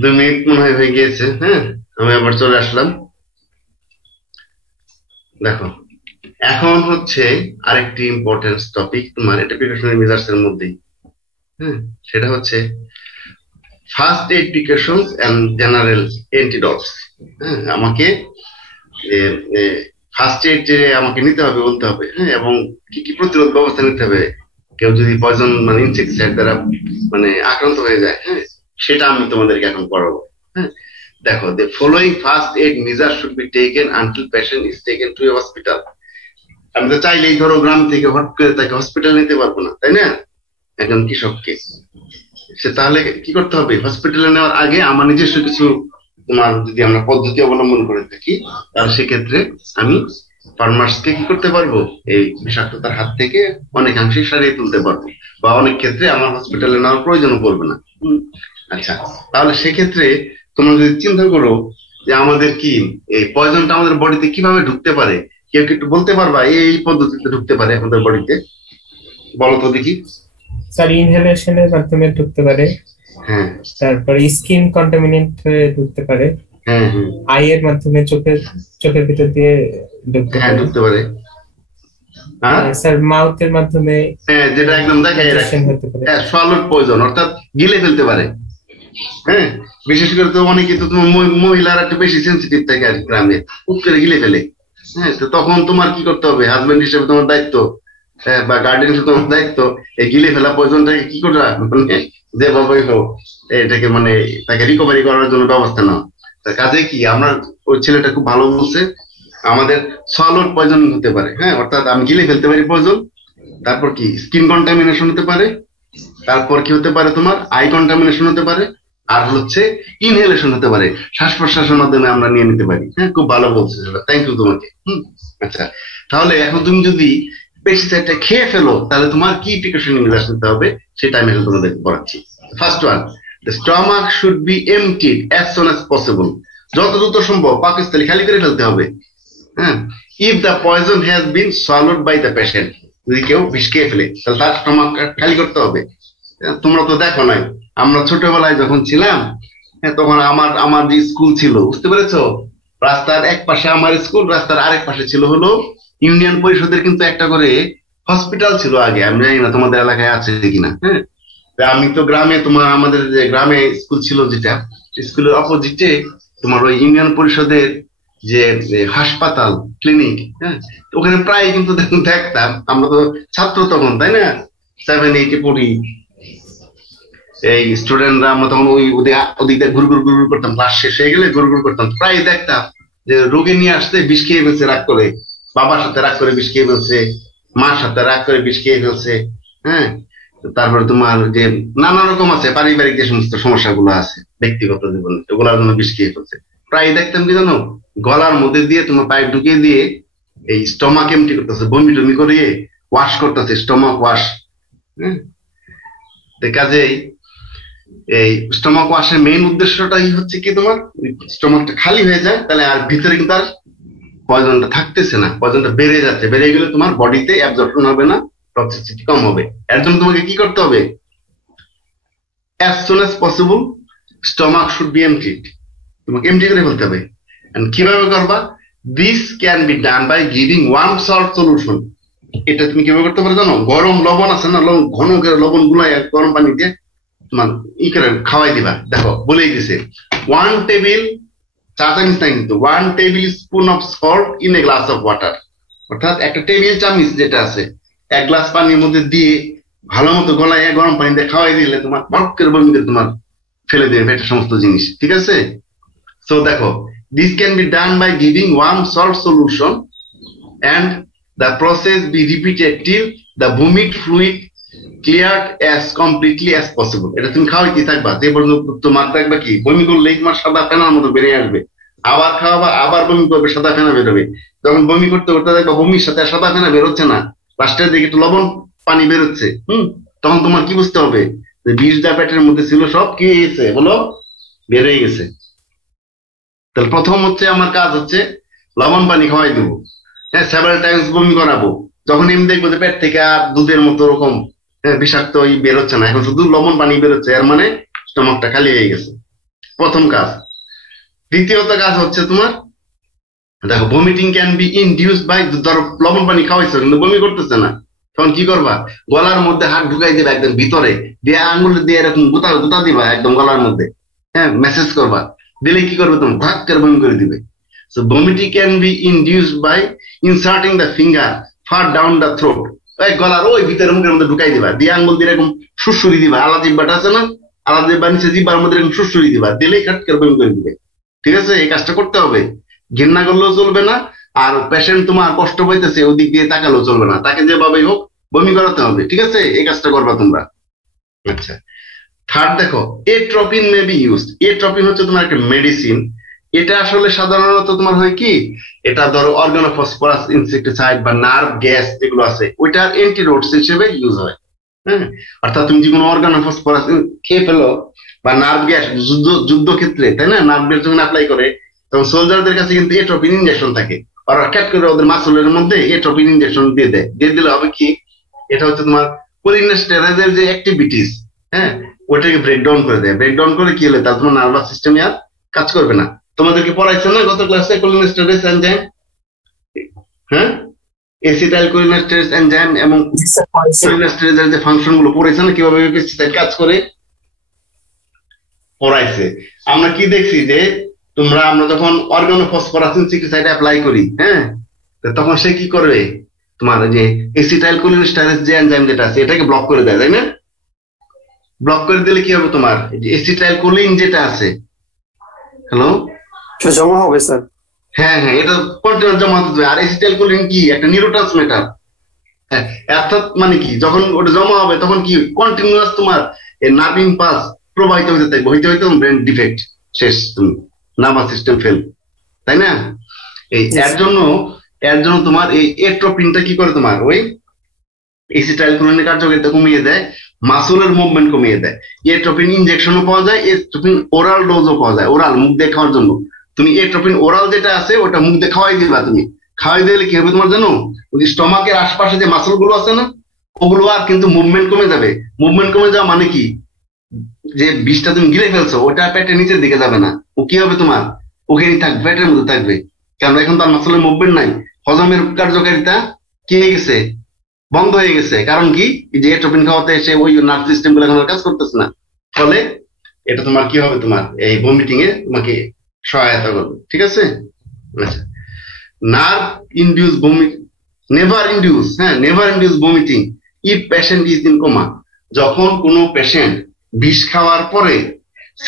দুই মিনিট মনে হয় হয়ে গিয়েছে। হ্যাঁ, আমি আবার চলে আসলাম। দেখো, এখন এখন হচ্ছে আরেকটি ইম্পর্টেন্ট টপিক তোমার, এটা প্রিকশনারি মেজার্স এর মধ্যেই। হ্যাঁ, সেটা হচ্ছে first aid precautions and general antidotes. হ্যাঁ, আমাকে ফার্স্ট এইড যে আমাকে নিতে হবে বলতে হবে, হ্যাঁ, এবং কি কি প্রতিরোধ ব্যবস্থা নিতে হবে কেউ যদি পয়জন মানে ইনসেক্টিসাইড দ্বারা মানে আক্রান্ত হয়ে যায়, হ্যাঁ, সেটা আমি তোমাদেরকে এখন পড়াবো। হ্যাঁ, দেখো, the following first aid measures should be taken until patient is taken to a hospital. আমি তো চাইলেই ধরো গ্রাম থেকে হট করে তাকে হসপিটাল নিতে পারবো না, তাই না? একজন কৃষককে সে তাহলে কি করতে হবে, হসপিটালে নেওয়ার আগে আমার নিজস্ব কিছু তোমার যদি আমরা পদ্ধতি অবলম্বন করে থাকি, তাহলে সেক্ষেত্রে আমি ফার্মার্সকে কি করতে পারবো, এই বিষাক্ততার হাত থেকে অনেকাংশে সারিয়ে তুলতে পারবো, বা অনেক ক্ষেত্রে আমার হসপিটালে নেওয়ার প্রয়োজনও পড়বে না। আচ্ছা, তাহলে সেক্ষেত্রে তোমরা যদি চিন্তা করো যে আমাদের কি এই পয়জনটা আমাদের বডিতে কিভাবে ঢুকতে পারে, কেউ কি একটু বলতে পারবা এই পদ্ধতিতে ঢুকতে পারে আমাদের বডিতে? বলো তো দেখি। স্যার ইনহেলেশনের মাধ্যমে ঢুকতে পারে, হ্যাঁ, তারপর স্কিন কন্টামিনেন্ট হয়ে ঢুকতে পারে, হ্যাঁ, হ্যাঁ, আই এর মাধ্যমে চোখের ভিতর দিয়ে ঢুকতে হ্যাঁ, পারে, ঢুকতে পারে। হ্যাঁ, স্যার মাউথের মাধ্যমে হ্যাঁ, যেটা একদম দেখাই রাখে, ইনজেকশন হতে পারে। হ্যাঁ, সোয়ালোড পয়জন অর্থাৎ গিলে ফেলতে পারে। হ্যাঁ, বিশেষ করে তো অনেকে তো তোমার মহিলারা একটু বেশি সেন্সিটিভ থাকে আর কি, গ্রামে খুব করে গিলে ফেলে। হ্যাঁ, তো তখন তোমার কি করতে হবে, হাজবেন্ড হিসেবে তোমার দায়িত্ব, হ্যাঁ, বা গার্ডেন হিসেবে তোমার দায়িত্ব, এই গিলে ফেলা পয়জনটাকে কি করা, মানে যেভাবেই হোক এটাকে মানে তাকে রিকভারি করার জন্য ব্যবস্থা নাও। তার কাজে কি আমরা, ওই ছেলেটা খুব ভালো বলছে, আমাদের সলিড পয়জনিং হতে পারে। হ্যাঁ, অর্থাৎ আমি গিলে ফেলতে পারি পয়জন, তারপর কি স্কিন কন্টামিনেশন হতে পারে, তারপর কি হতে পারে তোমার আই কন্টামিনেশন হতে পারে, আর হচ্ছে ইনহেলেশন হতে পারে, শ্বাস প্রশ্বাসের মাধ্যমে আমরা নিয়ে নিতে পারি। হ্যাঁ, খুব ভালো বলছো, থ্যাংক ইউ তোমাকে। আচ্ছা, তাহলে এখন তুমি যদি পেস্টিসাইডটা খেয়ে ফেলো তাহলে তোমার কি প্রিকশন মেজার্স নিতে হবে সেটা আমি এখন তোমাদের পড়াচ্ছি। First one, the stomach should be emptied as soon as possible. যত দ্রুত সম্ভব পাকস্থলী খালি করে ফেলতে হবে। হ্যাঁ, if the poison has been swallowed by the patient, যদি কেউ বিষ খেয়ে ফেলে তাহলে তার স্টমাক খালি করতে হবে। তোমরা তো দেখো নাই, আমরা ছোটবেলায় যখন ছিলাম, হ্যাঁ, তখন আমার যে স্কুল ছিল, বুঝতে পেরেছো, রাস্তার এক পাশে আমার স্কুল, রাস্তার আরেক পাশে ছিল হলো ইউনিয়ন পরিষদের কিন্তু একটা করে হসপিটাল ছিল আগে, আমি জানি না তোমাদের এলাকায় আছে কিনা। হ্যাঁ, আমি তো গ্রামে, তোমার আমাদের যে গ্রামে স্কুল ছিল যেটা, স্কুলের অপোজিটে তোমার ওই ইউনিয়ন পরিষদের যে হাসপাতাল ক্লিনিক, হ্যাঁ, ওখানে প্রায় কিন্তু দেখতাম, আমরা তো ছাত্র তখন, তাই না, 7-8 পড়ি, এই স্টুডেন্টরা আমরা তখন ওই ওদিক ঘুর ঘুর ঘুর করতাম, ক্লাস শেষ হয়ে গেলে ঘুর ঘুর করতাম, প্রায় দেখতাম যে রোগী নিয়ে আসতে বিষ খেয়ে ফেলছে রাগ করে, বাবার সাথে রাগ করে বিষ খেয়ে ফেলছে, মার সাথে রাগ করে বিষ খেয়ে ফেলছে। হ্যাঁ, তারপরে তোমার যে নানা রকম আছে পারিবারিক যে সমস্ত সমস্যাগুলো আছে ব্যক্তিগত জীবনে, ওগুলোর জন্য বিষ খেয়ে ফেলছে। প্রায় দেখতাম কি জানো, গলার মধ্যে দিয়ে তোমার পাইপ ঢুকিয়ে দিয়ে এই স্টমাক এমটি করতেছে, বমি টমি করিয়ে ওয়াশ করতেছে, স্টমাক ওয়াশ। হ্যাঁ, কাজেই এই স্টমাক ওয়াশের মেইন উদ্দেশ্যটাই হচ্ছে কি, তোমার স্টমাকটা খালি হয়ে যায়, তাহলে আর ভিতরে কিন্তু আর পয়জনটা থাকতেছে না, পয়জনটা বেড়ে যাচ্ছে, বেড়ে গেলে তোমার বডিতে অ্যাবজর্পশন হবে না, টক্সিসিটি কম হবে। এর জন্য তোমাকে কি করতে হবে, as soon as possible stomach should be emptied, তোমাকে এমটি করে ফেলতে হবে। and কিভাবে করবা, this can be done by giving warm salt solution। এটা তুমি কিভাবে করতে পারো জানো, গরম লবণ আছে না, ঘন করে লবণ গুলাই গরম পানি দিয়ে তোমার ই করে খাওয়াই দিবা। দেখো বলেই দিছে 1 টেবিল, চা চামচ না কিন্তু 1 table spoon of salt in a glass of water, অর্থাৎ একটা টেবিল চামচ যেটা আছে এক গ্লাস পানির মধ্যে দিয়ে ভালো মতো গলায় গরম পানি দিয়ে খাওয়াই দিলে তোমার বরফ করে বমি করে তোমার ফেলে দেবে পেটের সমস্ত জিনিস, ঠিক আছে? সো দেখো, this can be done by giving warm salt solution and the process be repeated till the vomit fluid cleared as completely as possible। এটা তুমি খাওয়াইতে থাকবা যে পর্যন্ত তোমার দেখবা কি বমি করলেই তোমার সাদা ফেনার মতো বেরিয়ে আসবে, আবার খাওয়াবা আবার বমি করবে, সাদা ফেনা বেরোবে। যখন বমি করতে করতে দেখবা বমির সাথে সাদা ফেনা বেরোচ্ছে না, লাস্টের দিকে একটু লবণ পানি বেরোচ্ছে, তখন তোমার কি বুঝতে হবে যে বিষ যা পেটের মধ্যে ছিল সব কি হয়েছে বলো, বের হয়ে গেছে। তাহলে প্রথম হচ্ছে আমার কাজ হচ্ছে লবণ পানি খাওয়াই দেবো, হ্যাঁ, সেভারাল টাইমস বমি করাবো। যখন এমনি দেখবো যে পেট থেকে আর দুধের মতো ওরকম বিষাক্ত বেরোচ্ছে না, এখন শুধু লবণ পানি বেরোচ্ছে, এর মানে স্টমাকটা খালি হয়ে গেছে, প্রথম কাজ। দ্বিতীয়ত কাজ হচ্ছে তোমার দেখো vomiting can be induce by, ধরো লবণ পানি খাওয়াইছো কিন্তু বমি করতেছে না, তখন কি করবা? গলার মধ্যে হাত ঢুকাই দিবা একদম ভিতরে, দিয়ে আঙুল দিয়ে এরকম গুতা গুতা দিবা একদম গলার মধ্যে, হ্যাঁ মেসেজ করবা, দিলে কি করবে? তুমি ভাগ করে বমি করে দিবে। So vomiting can be induced by inserting the finger far down the throat, ওই গলার ওই ভিতরে মুখের মধ্যে ঢুকাই দিবা, দিয়ে আঙুল দিয়ে এরকম সুড়সুড়ি দিবা, আলা জিব্বাটা আছে না, আলা জিব্বা নিচে জিব্বার মধ্যে এরকম সুড়সুড়ি দিবা, দিলেই খাট করে বমি করে দিবে। ঠিক আছে, এই কাজটা করতে হবে। ঘৃণা করলেও চলবে না, আর পেশেন্ট তোমার কষ্ট পাইতেছে ওদিক দিয়ে তাকালেও চলবে না, তাকে যেভাবেই হোক বমি করাতে হবে। ঠিক আছে, এই কাজটা করবা তোমরা। আচ্ছা, থার্ড দেখো, atropine may be used. Atropine হচ্ছে তোমার একটা মেডিসিন। এটা আসলে সাধারণত তোমার হয় কি, এটা ধরো অর্গানোফসফরাস ইনসেক্টিসাইড বা নার্ভ গ্যাস যেগুলো আছে ওইটার অ্যান্টিডোটস হিসেবে ইউজ হয়। হ্যাঁ, অর্থাৎ তুমি যে কোনো অর্গানোফসফরাস খেয়ে ফেলো বা নার্ভ গ্যাস যুদ্ধক্ষেত্রে, তাই না, নার্ভ গ্যাস যখন অ্যাপ্লাই করে তখন সোলজারদের কাছে কিন্তু এট্রোপিন ইনজেকশন থাকে, ওরা ক্যাট করে ওদের মাসলের মধ্যে এট্রোপিন ইনজেকশন দিয়ে দেয়। দিয়ে দিলে হবে কি, এটা হচ্ছে তোমার কোলিনেস্টেরয়েডের যে অ্যাক্টিভিটিস, হ্যাঁ ওটাকে ব্রেকডাউন করে দেয়। ব্রেকডাউন করে কি হলে তার তোমার নার্ভাস সিস্টেমে আর কাজ করবে না। তোমাদেরকে পড়াইছে না গত ক্লাসে কোলিনেস্টেরেজ এনজাইম, হ্যাঁ এসিটাইল কোলিনেস্টেরেজ এনজাইম এবং কোলিনেস্টেরেজের যে ফাংশন গুলো পড়াইছে না, কিভাবে পেস্টিসাইড কাজ করে পড়াইছে। আমরা কি দেখছি যে আমরা যখন অর্গানোফসফরাস ইনসেক্টিসাইড অ্যাপ্লাই করি, হ্যাঁ তখন সে কি করবে, তোমার যে এসিটাইল কোলিনেস্টেরেজ যে এনজাইম যেটা আছে এটাকে ব্লক করে দেয়, তাই না? ব্লক করে দিলে কি হবে, তোমার যে এসিটাইল কোলিন যেটা আছে, হ্যালো, জমা হবে স্যার। হ্যাঁ হ্যাঁ, এটা কন্টিনিউয়াস জমা হতে হবে। আর এসিটাইল কোলিন কি একটা নিউরোট্রান্সমিটার, হ্যাঁ, অর্থাৎ মানে কি যখন ওটা জমা হবে তখন কি কন্টিনিউয়াস তোমার নার্ভ ইম্পালস প্রবাহিত হতে থাকবে, হইতে হইতে ব্রেন ডিফেক্ট শেষ, তুমি নার্ভাস সিস্টেম ফেল, তাই না? এর জন্য তোমার এই এট্রোপিনটা কি করে, তোমার ওই এসিটাইল কোলিনের কার্যকারিতা কমিয়ে দেয়, মাসলের মুভমেন্ট কমিয়ে দেয়। এট্রোপিন ইনজেকশনও পাওয়া যায়, এট্রোপিন ওরাল ডোজও পাওয়া যায়, ওরাল মুখ দিয়ে খাওয়ার জন্য। তুমি এট্রোপিন ওরাল যেটা আছে ওটা মুখ দিয়ে খাওয়াই দিবা, তুমি খাওয়াই দিলে কি হবে তোমার জানো, ওই স্টমাকের আশপাশে যে মাসল গুলো আছে না ওগুলো আর কিন্তু মুভমেন্ট কমে যাবে। মুভমেন্ট কমে যাওয়া মানে কি, যে বিষটা তুমি গিলে ফেলছো ওটা পেটের নিচের দিকে যাবে না, ও কি হবে তোমার ওখানে থাকবে, পেটের মধ্যে থাকবে, কারণ এখন তার মাসলের মুভমেন্ট নাই, হজমের কার্যকারিতা কি হয়ে গেছে, বন্ধ হয়ে গেছে। কারণ কি, যে এট্রোপিন খাওয়াতে এসে ওই নার্ভ সিস্টেম গুলো এখন কাজ করতেছে না, ফলে এটা তোমার কি হবে, তোমার এই ভমিটিং এ তোমাকে সহায়তা করবে। ঠিক আছে, আচ্ছা, never induce vomiting, never induce, হ্যাঁ never induce vomiting if patient is in coma. যখন কোনো পেশেন্ট বিষ খাওয়ার পরে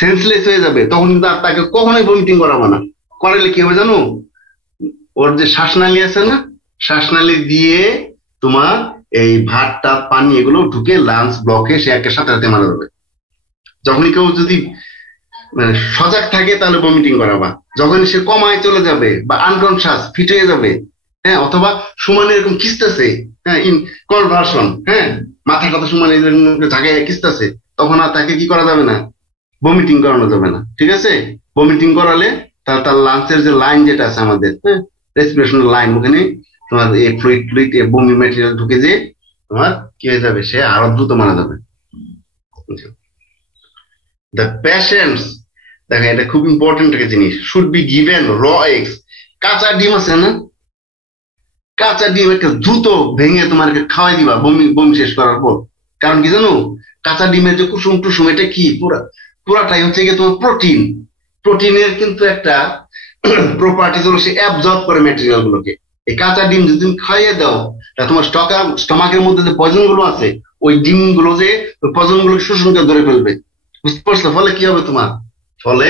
সেন্সলেস হয়ে যাবে তখন কিন্তু আর তাকে কখনোই ভমিটিং করাবো না। করালে কি হবে জানো, ওর যে শ্বাসনালী আছে না, শ্বাসনালী দিয়ে তোমার এই ভাতটা পানি এগুলো ঢুকে লাংস ব্লকে সে একের সাথে সাথে মারা যাবে। যখনই কেউ যদি মানে সজাগ থাকে তাহলে ভমিটিং করাবা, যখন সে কমায় চলে যাবে বা আনকনশাস ফিট হয়ে যাবে, হ্যাঁ অথবা সমানে এরকম খিস্তেছে, হ্যাঁ ইন কনভার্সন, হ্যাঁ মাথা কথা সমানে ঝাঁকায় খিস্তেছে, তখন আর তাকে কি করা যাবে না, ভমিটিং করানো যাবে না। ঠিক আছে, ভমিটিং করালে তার লাংসের যে লাইন যেটা আছে আমাদের, হ্যাঁ রেসপিরেশন লাইন, ওখানে তোমার এই ফ্লুইড বমি ম্যাটেরিয়াল ঢুকে যে তোমার কি হয়ে যাবে, সে আরো দ্রুত মারা যাবে। দ্য পেশেন্টস, দেখো এটা খুব ইম্পর্টেন্ট একটা জিনিস, should be given raw eggs. কাঁচা ডিম আছে না, কাঁচা ডিম একটা দ্রুত ভেঙে তোমাকে খাওয়াই দিবা বমি শেষ করার পর। কারণ কি জানো, কাঁচা ডিমের যে কুসুম টুসুম এটা কি পুরাটাই হচ্ছে গিয়ে তোমার প্রোটিন। প্রোটিনের কিন্তু একটা প্রপার্টিজ হলো সে অ্যাবজর্ব করে ম্যাটেরিয়াল গুলোকে। এই কাঁচা ডিম যদি তুমি খাইয়ে দাও তা তোমার স্টমাকের মধ্যে যে পয়জন গুলো আছে ওই ডিম গুলো যে পয়জন গুলো শোষণ করে ধরে ফেলবে, বুঝতে পারছো? ফলে কি হবে তোমার, ফলে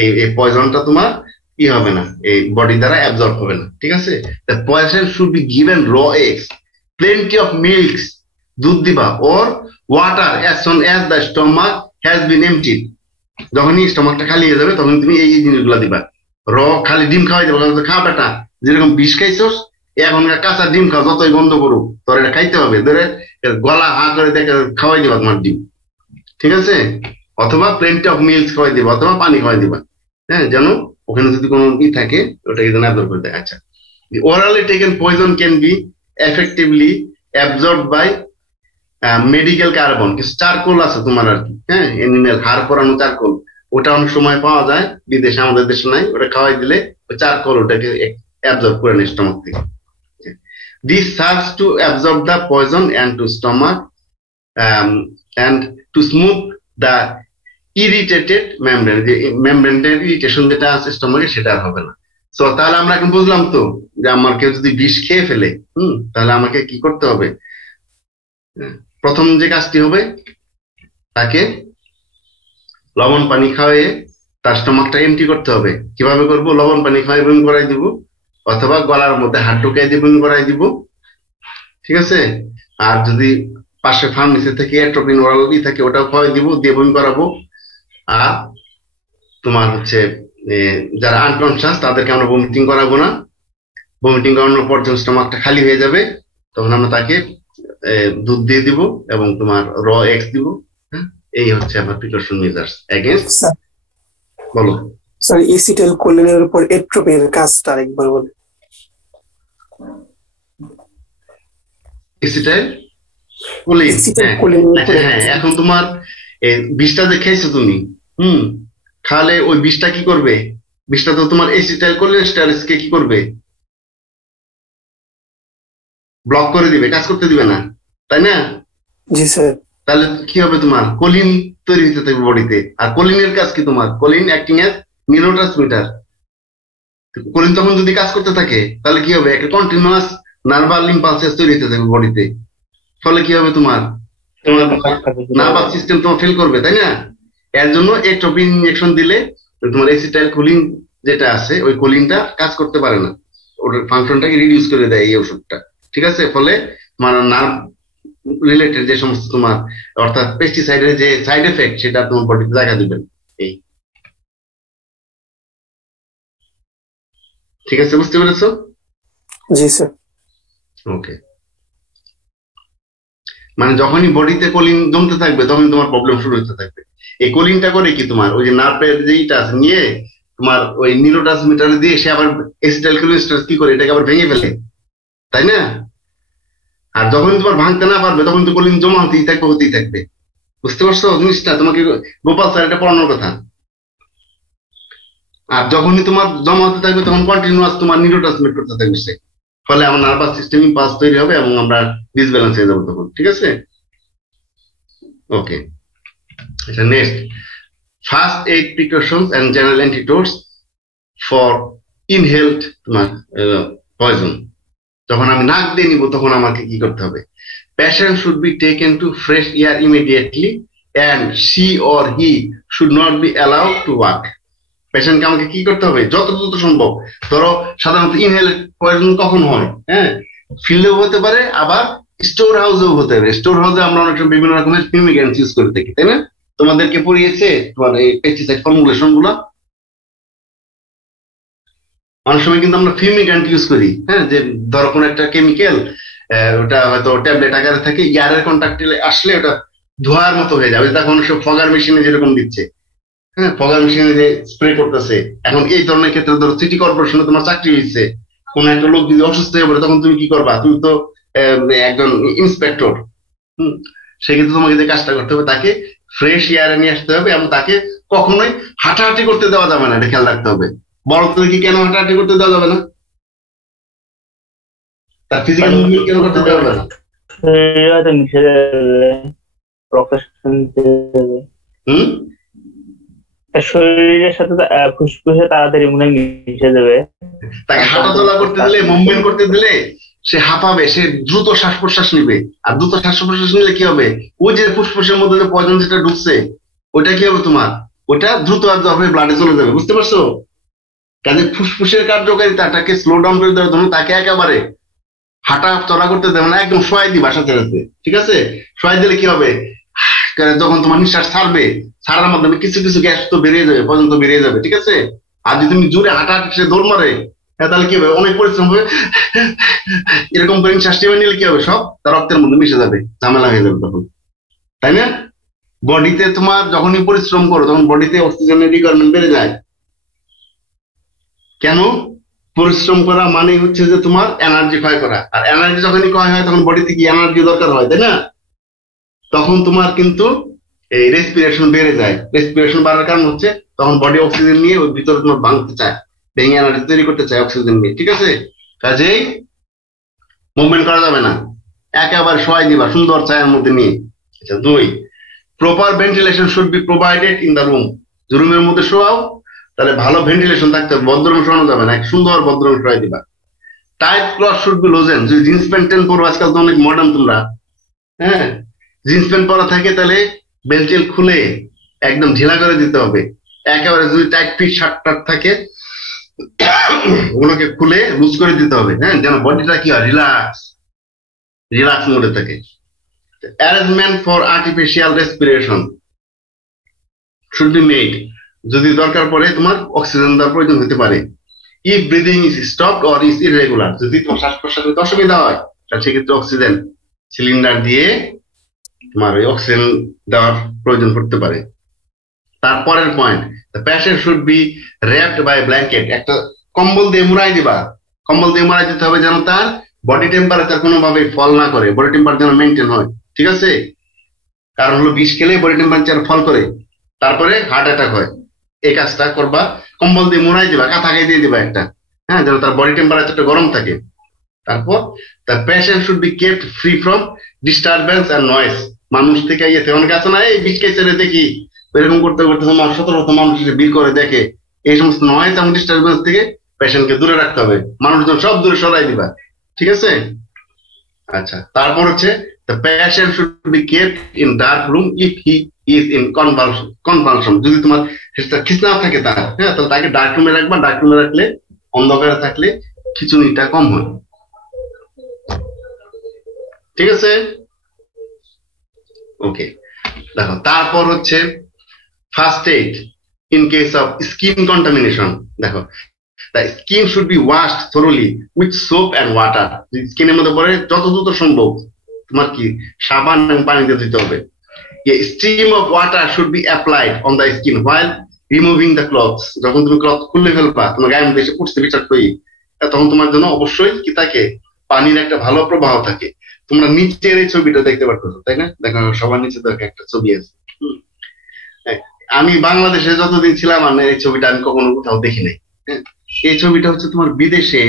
এই পয়জনটা তোমার কি হবে না, এই বডি দ্বারা অ্যাবজর্ব হবে না। ঠিক আছে, the patient should be given raw eggs, plenty of milks, দুধ দিবা, or water as soon as the stomach has been emptied. যখনই স্টমাকটা খালি হয়ে যাবে তখন তুমি এই জিনিসগুলো দিবা। র খালি ডিম খাওয়াই দেবো, খা বেটা, যেরকম বিষ খাইছোস এখন কাঁচা ডিম খাও, যতই বন্ধ করুক তোর এটা খাইতে হবে, ধরে গলা হা করে দেখে খাওয়াই দিবা তোমার ডিম। ঠিক আছে, অথবা প্লেন্টি অফ মিল্ক খাওয়াই দিবা, অথবা পানি খাওয়াই দিবা, হ্যাঁ যেন ওখানে যদি কোনো থাকে ওটাকে যেন অ্যাবজর্ব করে দেয়। আচ্ছা, orally taken poison can be effectively absorb by medical carbon. কিছু চারকোল আছে তোমার আর কি, হ্যাঁ এনিমেল হাড় পরানো চারকোল, ওটা অনেক সময় পাওয়া যায় বিদেশে, আমাদের দেশে নাই। ওটা খাওয়াই দিলে ওই চারকোল ওটাকে অ্যাবজর্ব করে নেয় স্টমাক থেকে। This serves to absorb the poison and to stomach and to smooth the irritated membrane, যে মেমব্রেনের ইরিটেশন যেটা আছে স্টমাকে সেটা আর হবে না। সো তাহলে আমরা এখন বুঝলাম তো যে আমার কেউ যদি বিষ খেয়ে ফেলে তাহলে আমাকে কি করতে হবে। প্রথম যে কাজটি হবে, তাকে লবণ পানি খাওয়াইয়ে তার স্টমাকটা এমটি করতে হবে। কিভাবে করব? লবণ পানি খাওয়াই বমি করাই দিব, অথবা গলার মধ্যে হাত ঢুকাই দিয়ে বমি করাই দিব, ঠিক আছে। আর যদি পাশে ফার্মেসি থেকে অ্যাট্রোপিন ওরাল থাকে ওটাও খাওয়াই দিব, দিয়ে বমি করাবো। আর তোমার হচ্ছে যারা আনকনসিয়াস তাদেরকে আমরা ভমিটিং করাবো না। ভমিটিং করানোর পর যখন স্টমাকটা খালি হয়ে যাবে তখন আমরা তাকে দুধ দিয়ে দিব এবং তোমার র এক্স দিব। হ্যাঁ, এই হচ্ছে আমার প্রিকশন মেজার্স এগেইনস্ট। বলো স্যার, এসিটাইল কোলিনের উপর এট্রোপিনের কাজটা আরেকবার বলে। এসিটাইল কোলিন, আচ্ছা হ্যাঁ, এখন তোমার বিষটা যে খেয়েছো তুমি, খাওয়ালে ওই বিষটা কি করবে? বিষটা তো তোমার এসিটাইল কোলিন স্টারেজকে কি করবে? ব্লক করে দিবে, কাজ করতে দিবে না, তাই না? জি স্যার। তাহলে কি হবে? তোমার কোলিন তৈরি হতে থাকবে বডিতে। আর কোলিনের কাজ কি? তোমার choline acting as neurotransmitter. Choline তখন যদি কাজ করতে থাকে তাহলে কি হবে? একটা কন্টিনিউয়াস নার্ভাল ইম্পালসেস তৈরি হতে থাকবে বডিতে। ফলে কি হবে? তোমার নার্ভাস সিস্টেম তোমার ফেল করবে, তাই না? এর জন্য এট্রোপিন ইনজেকশন দিলে তোমার এসিটাইল কোলিন যেটা আছে ওই কোলিনটা কাজ করতে পারে না, ওর ফাংশনটাকে রিডিউস করে দেয় এই ওষুধটা, ঠিক আছে। ফলে তোমার নার্ভ রিলেটেড যে সমস্ত তোমার অর্থাৎ পেস্টিসাইডের যে সাইড এফেক্ট সেটা তোমার বডিতে দেখা দিবেন। এই ঠিক আছে, বুঝতে পেরেছো? জি স্যার। ওকে, মানে যখনই বডিতে কোলিন জমতে থাকবে তখন তোমার প্রবলেম শুরু হতে থাকবে। এই কোলিনটা করে কি তোমার ওই যে নার্ভের যেটা আছে নিয়ে তোমার ওই নিউরোট্রান্সমিটার দিয়ে সে আবার এসিটাইল কোলিন কি করে এটাকে আবার ভেঙে ফেলে, তাই না? আর যখন তোমার ভাঙতে না পারবে তখন তো কোলিন জমা হতেই থাকবে, হতেই থাকবে। বুঝতে পারছো জিনিসটা? তোমাকে গোপাল স্যার এটা পড়ানোর কথা। আর যখনই তোমার জমা হতে থাকবে তখন কন্টিনিউয়াস তোমার নিউরোট্রান্সমিট করতে থাকবে সে, ফলে আমার নার্ভাস সিস্টেম ইম্পালস তৈরি হবে এবং আমরা ডিসব্যালেন্স হয়ে যাবো তখন, ঠিক আছে। ওকে, আচ্ছা next, first aid precautions and general antidotes for inhaled তোমার পয়জন। যখন আমি নাক দিয়ে নিব তখন আমাকে কি করতে হবে? Patient should be taken to fresh air immediately and she or he should not be allowed to walk. পেশেন্টকে আমাকে কি করতে হবে? যত দ্রুত সম্ভব। ধরো সাধারণত ইনহেল পয়জন কখন হয়? হ্যাঁ, ফিল্ডেও হতে পারে, আবার স্টোর হাউসেও হতে পারে। স্টোর হাউসে আমরা অনেক সময় বিভিন্ন রকমের ফিউমিগ্যান্টস ইউজ করে থাকি, তাই না? তোমাদেরকে পড়িয়েছে তোমার এই পেস্টিসাইড ফর্মুলেশন গুলা। অনেক সময় কিন্তু আমরা ফিউমিগ্যান্ট ইউজ করি, হ্যাঁ, যে ধরো কোনো একটা কেমিক্যাল ওটা হয়তো ট্যাবলেট আকারে থাকে, এয়ারের কন্ট্যাক্টে আসলে ওটা ধোঁয়ার মতো হয়ে যাবে। তখন সব ফগার মেশিনে যেরকম দিচ্ছে, হ্যাঁ, ফগার মেশিনে যে স্প্রে করতেছে। এখন এই ধরনের ক্ষেত্রে ধরো সিটি কর্পোরেশনে তোমার চাকরি হয়েছে, কোন একটা লোক যদি অসুস্থ হয়ে পড়ে তখন তুমি কি করবা? তুমি তো একজন ইন্সপেক্টর, সেক্ষেত্রে তোমাকে যে কাজটা করতে হবে তাকে ফ্রেশ এয়ারে নিয়ে আসতে হবে এবং তাকে কখনোই হাঁটাহাঁটি করতে দেওয়া যাবে না, এটা খেয়াল রাখতে হবে। বড় কি কেন হাঁটাহাঁটি করতে দেওয়া যাবে না? তার ফিজিক্যাল মুভমেন্ট কেন করতে দেওয়া যাবে না? শরীরের সাথে ফুসফুসে তাড়াতাড়ি মনে মিশে যাবে। তাকে হাঁটাচলা করতে দিলে, মুভমেন্ট করতে দিলে সে হাঁপাবে, সে দ্রুত শ্বাস প্রশ্বাস নিবে। আর দ্রুত শ্বাস প্রশ্বাস নিলে কি হবে? ওই যে ফুসফুসের মধ্যে যে পয়জন যেটা ঢুকছে ওইটা কি হবে? তোমার ওইটা দ্রুত অ্যাবজর্ব হয়ে ব্লাডে চলে যাবে, বুঝতে পারছো? কাজে ফুসফুসের কার্যকারিতাটাকে স্লো ডাউন করে দেওয়ার জন্য তাকে একেবারে হাঁটা চলা করতে দেবে না, একদম শোয়াই দিবা সাথে সাথে, ঠিক আছে? শোয়াই দিলে কি হবে? যখন তোমার নিঃশ্বাস ছাড়বে, ছাড়ার মাধ্যমে কিছু কিছু গ্যাস তো বেরিয়ে যাবে, পর্যন্ত বেরিয়ে যাবে, ঠিক আছে? আর যদি তুমি জোরে হাঁটাহাঁটি সে দৌড় মারে তাহলে কি হবে? অনেক পরিশ্রম হবে, এরকম করে নিঃশ্বাস টেনে নিলে কি হবে? সব তার রক্তের মধ্যে মিশে যাবে, ঝামেলা হয়ে যাবে তখন, তাই না? বডিতে তোমার যখনই পরিশ্রম করো তখন বডিতে অক্সিজেনের রিকোয়ারমেন্ট বেড়ে যায়। কেন? পরিশ্রম করা মানে হচ্ছে যে তোমার এনার্জি ক্ষয় করা, আর এনার্জি যখনই ক্ষয় হয় তখন বডিতে কি এনার্জি দরকার হয়, তাই না? তখন তোমার কিন্তু এই রেসপিরেশন বেড়ে যায়। রেসপিরেশন বাড়ার কারণ হচ্ছে তখন বডি অক্সিজেন নিয়ে ওই ভিতরে তোমার ভাঙতে চায়, ভেঙে এনার্জি তৈরি করতে চায় অক্সিজেন নিয়ে, ঠিক আছে? কাজেই মুভমেন্ট করা যাবে না, একেবারে শোয়াই দিবা সুন্দর ছায়ার মধ্যে নিয়ে। আচ্ছা, 2, proper ventilation should be provided in the room. রুমের মধ্যে শোয়াও, তাহলে ভালো ভেন্টিলেশন থাকতে হবে, ভদ্ররুম শোয়ানো যাবে না, এক সুন্দর ভদ্ররুম শোয়াই দিবা। Tight cloth should be loosen. যদি জিন্স প্যান্ট পরো, আজকাল তো অনেক মডার্ন তোমরা, হ্যাঁ, জিন্স প্যান্ট পরা থাকে তাহলে বেল্ট টেল খুলে একদম ঢিলা করে দিতে হবে। একেবারে যদি টাইট ফিট শার্ট টার্ট থাকে ওগুলোকে খুলে লুজ করে দিতে হবে, হ্যাঁ, যেন বডিটা কি হয়, রিল্যাক্স মোডে থাকে। Arrangement for artificial respiration should be made. যদি দরকার পড়ে তোমার অক্সিজেন দেওয়ার প্রয়োজন হতে পারে। If breathing is stopped or is irregular, যদি তোমার শ্বাস প্রশ্বাসের অসুবিধা হয় তাহলে সেক্ষেত্রে অক্সিজেন সিলিন্ডার দিয়ে তোমার ওই অক্সিজেন দেওয়ার প্রয়োজন পড়তে পারে। তারপরের point, the patient should be wrapped by blanket. একটা কম্বল দিয়ে মুড়াই দিবা, কম্বল দিয়ে মুড়াই দিতে হবে যেন তার বডি টেম্পারেচার কোনোভাবে ফল না করে, বডি টেম্পারেচার যেন মেনটেন হয়, ঠিক আছে? কারণ হলো বিষ খেলে বডি টেম্পারেচার ফল করে, তারপরে হার্ট অ্যাটাক হয়। এই কাজটা করবা, কম্বল দিয়ে মুড়াই দিবা, কাঁথা গায়ে দিয়ে দিবা একটা, হ্যাঁ, যেন তার বডি টেম্পারেচারটা গরম থাকে। তারপর the patient should be kept free from disturbance and noise. মানুষ থেকে ইয়েতে অনেকে আছে না, এই বিষ খেয়েছে দেখি এরকম করতে করতে শত শত মানুষ ভিড় করে দেখে, এই সমস্ত নয়েজ এবং ডিস্টারবেন্স থেকে পেশেন্টকে দূরে রাখতে হবে, মানুষজন সব দূরে সরাই দিবা, ঠিক আছে? আচ্ছা, তারপর হচ্ছে the patient should be kept in dark room if he is in convulsion. যদি তোমার খিচনা থাকে তার, হ্যাঁ, তাহলে তাকে ডার্ক রুমে রাখবা। ডার্ক রুমে রাখলে, অন্ধকারে থাকলে খিচুনিটা কম হয়, ঠিক আছে? ওকে, দেখো তারপর হচ্ছে first aid in case of skin contamination. দেখো, the skin should be washed thoroughly with soap and water. স্কিনের মধ্যে পরে যত দ্রুত সম্ভব তোমার কি সাবান এবং পানি দিয়ে দিতে হবে। A stream of water should be applied on the skin while removing the clothes. যখন তুমি ক্লথ খুলে ফেলবা, তোমার গায়ের মধ্যে এসে পড়ছে বিচার করি, তখন তোমার জন্য অবশ্যই কি থাকে, পানির একটা ভালো প্রবাহ থাকে। তোমরা নিচের এই ছবিটা দেখতে পাচ্ছ, তাই না? দেখো সবার নিচে দেখো একটা ছবি আছে। আমি বাংলাদেশে যতদিন ছিলাম এই ছবিটা আমি কখনো কোথাও দেখি নাই। এই ছবিটা হচ্ছে তোমার বিদেশে,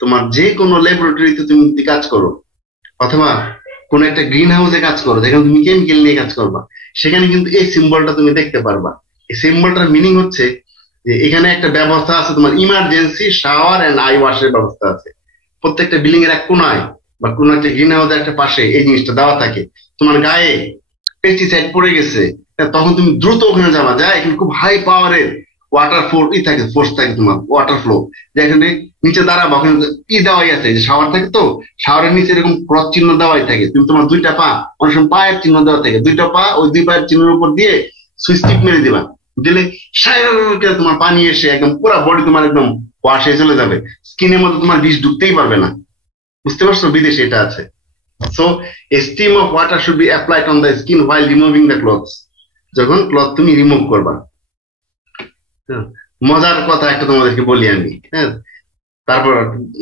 তোমার যে কোনো ল্যাবরেটরিতে তুমি যদি কাজ করো অথবা কোন একটা গ্রিন হাউসে কাজ করো যেখানে তুমি কেমিক্যাল নিয়ে কাজ করবা, সেখানে কিন্তু এই সিম্বলটা তুমি দেখতে পারবা। এই সিম্বলটার মিনিং হচ্ছে যে এখানে একটা ব্যবস্থা আছে, তোমার ইমার্জেন্সি শাওয়ার এন্ড আই ওয়াশের ব্যবস্থা আছে। প্রত্যেকটা বিল্ডিং এর এক কোনায় বা কোন একটা গ্রিন হাউসের একটা পাশে এই জিনিসটা দেওয়া থাকে। তোমার গায়ে পেস্টিসাইড পড়ে গেছে, তখন তুমি দ্রুত ওখানে যাবা, যায় এখানে খুব হাই পাওয়ারের ওয়াটার থাকে, ফোর্স থাকে, তোমার ওয়াটার ফ্লো, যেখানে নিচে দাঁড়াবো, ওখানে কি দেওয়াই আছে, যে শাওয়ার থাকে, তো শাওয়ারের নিচে এরকম ক্রস চিহ্ন দেওয়াই থাকে। তুমি তোমার দুইটা পা, অনেক সময় পায়ের চিহ্ন দেওয়া থাকে, দুইটা পা ওই দুই পায়ের চিহ্নের উপর দিয়ে সুইচ টিপ মেরে দিবা, দিলে তোমার পানি এসে একদম পুরো বডি তোমার একদম ওয়াশ হয়ে চলে যাবে, স্কিনের মধ্যে তোমার বিষ ঢুকতেই পারবে না। বুঝতে পারছো? বিদেশে এটা আছে। So a stream of water should be applied on the skin while removing the clothes. যখন ক্লথ তুমি রিমুভ করবা। মজার কথা একটা তোমাদেরকে বলি আমি, হ্যাঁ, তারপর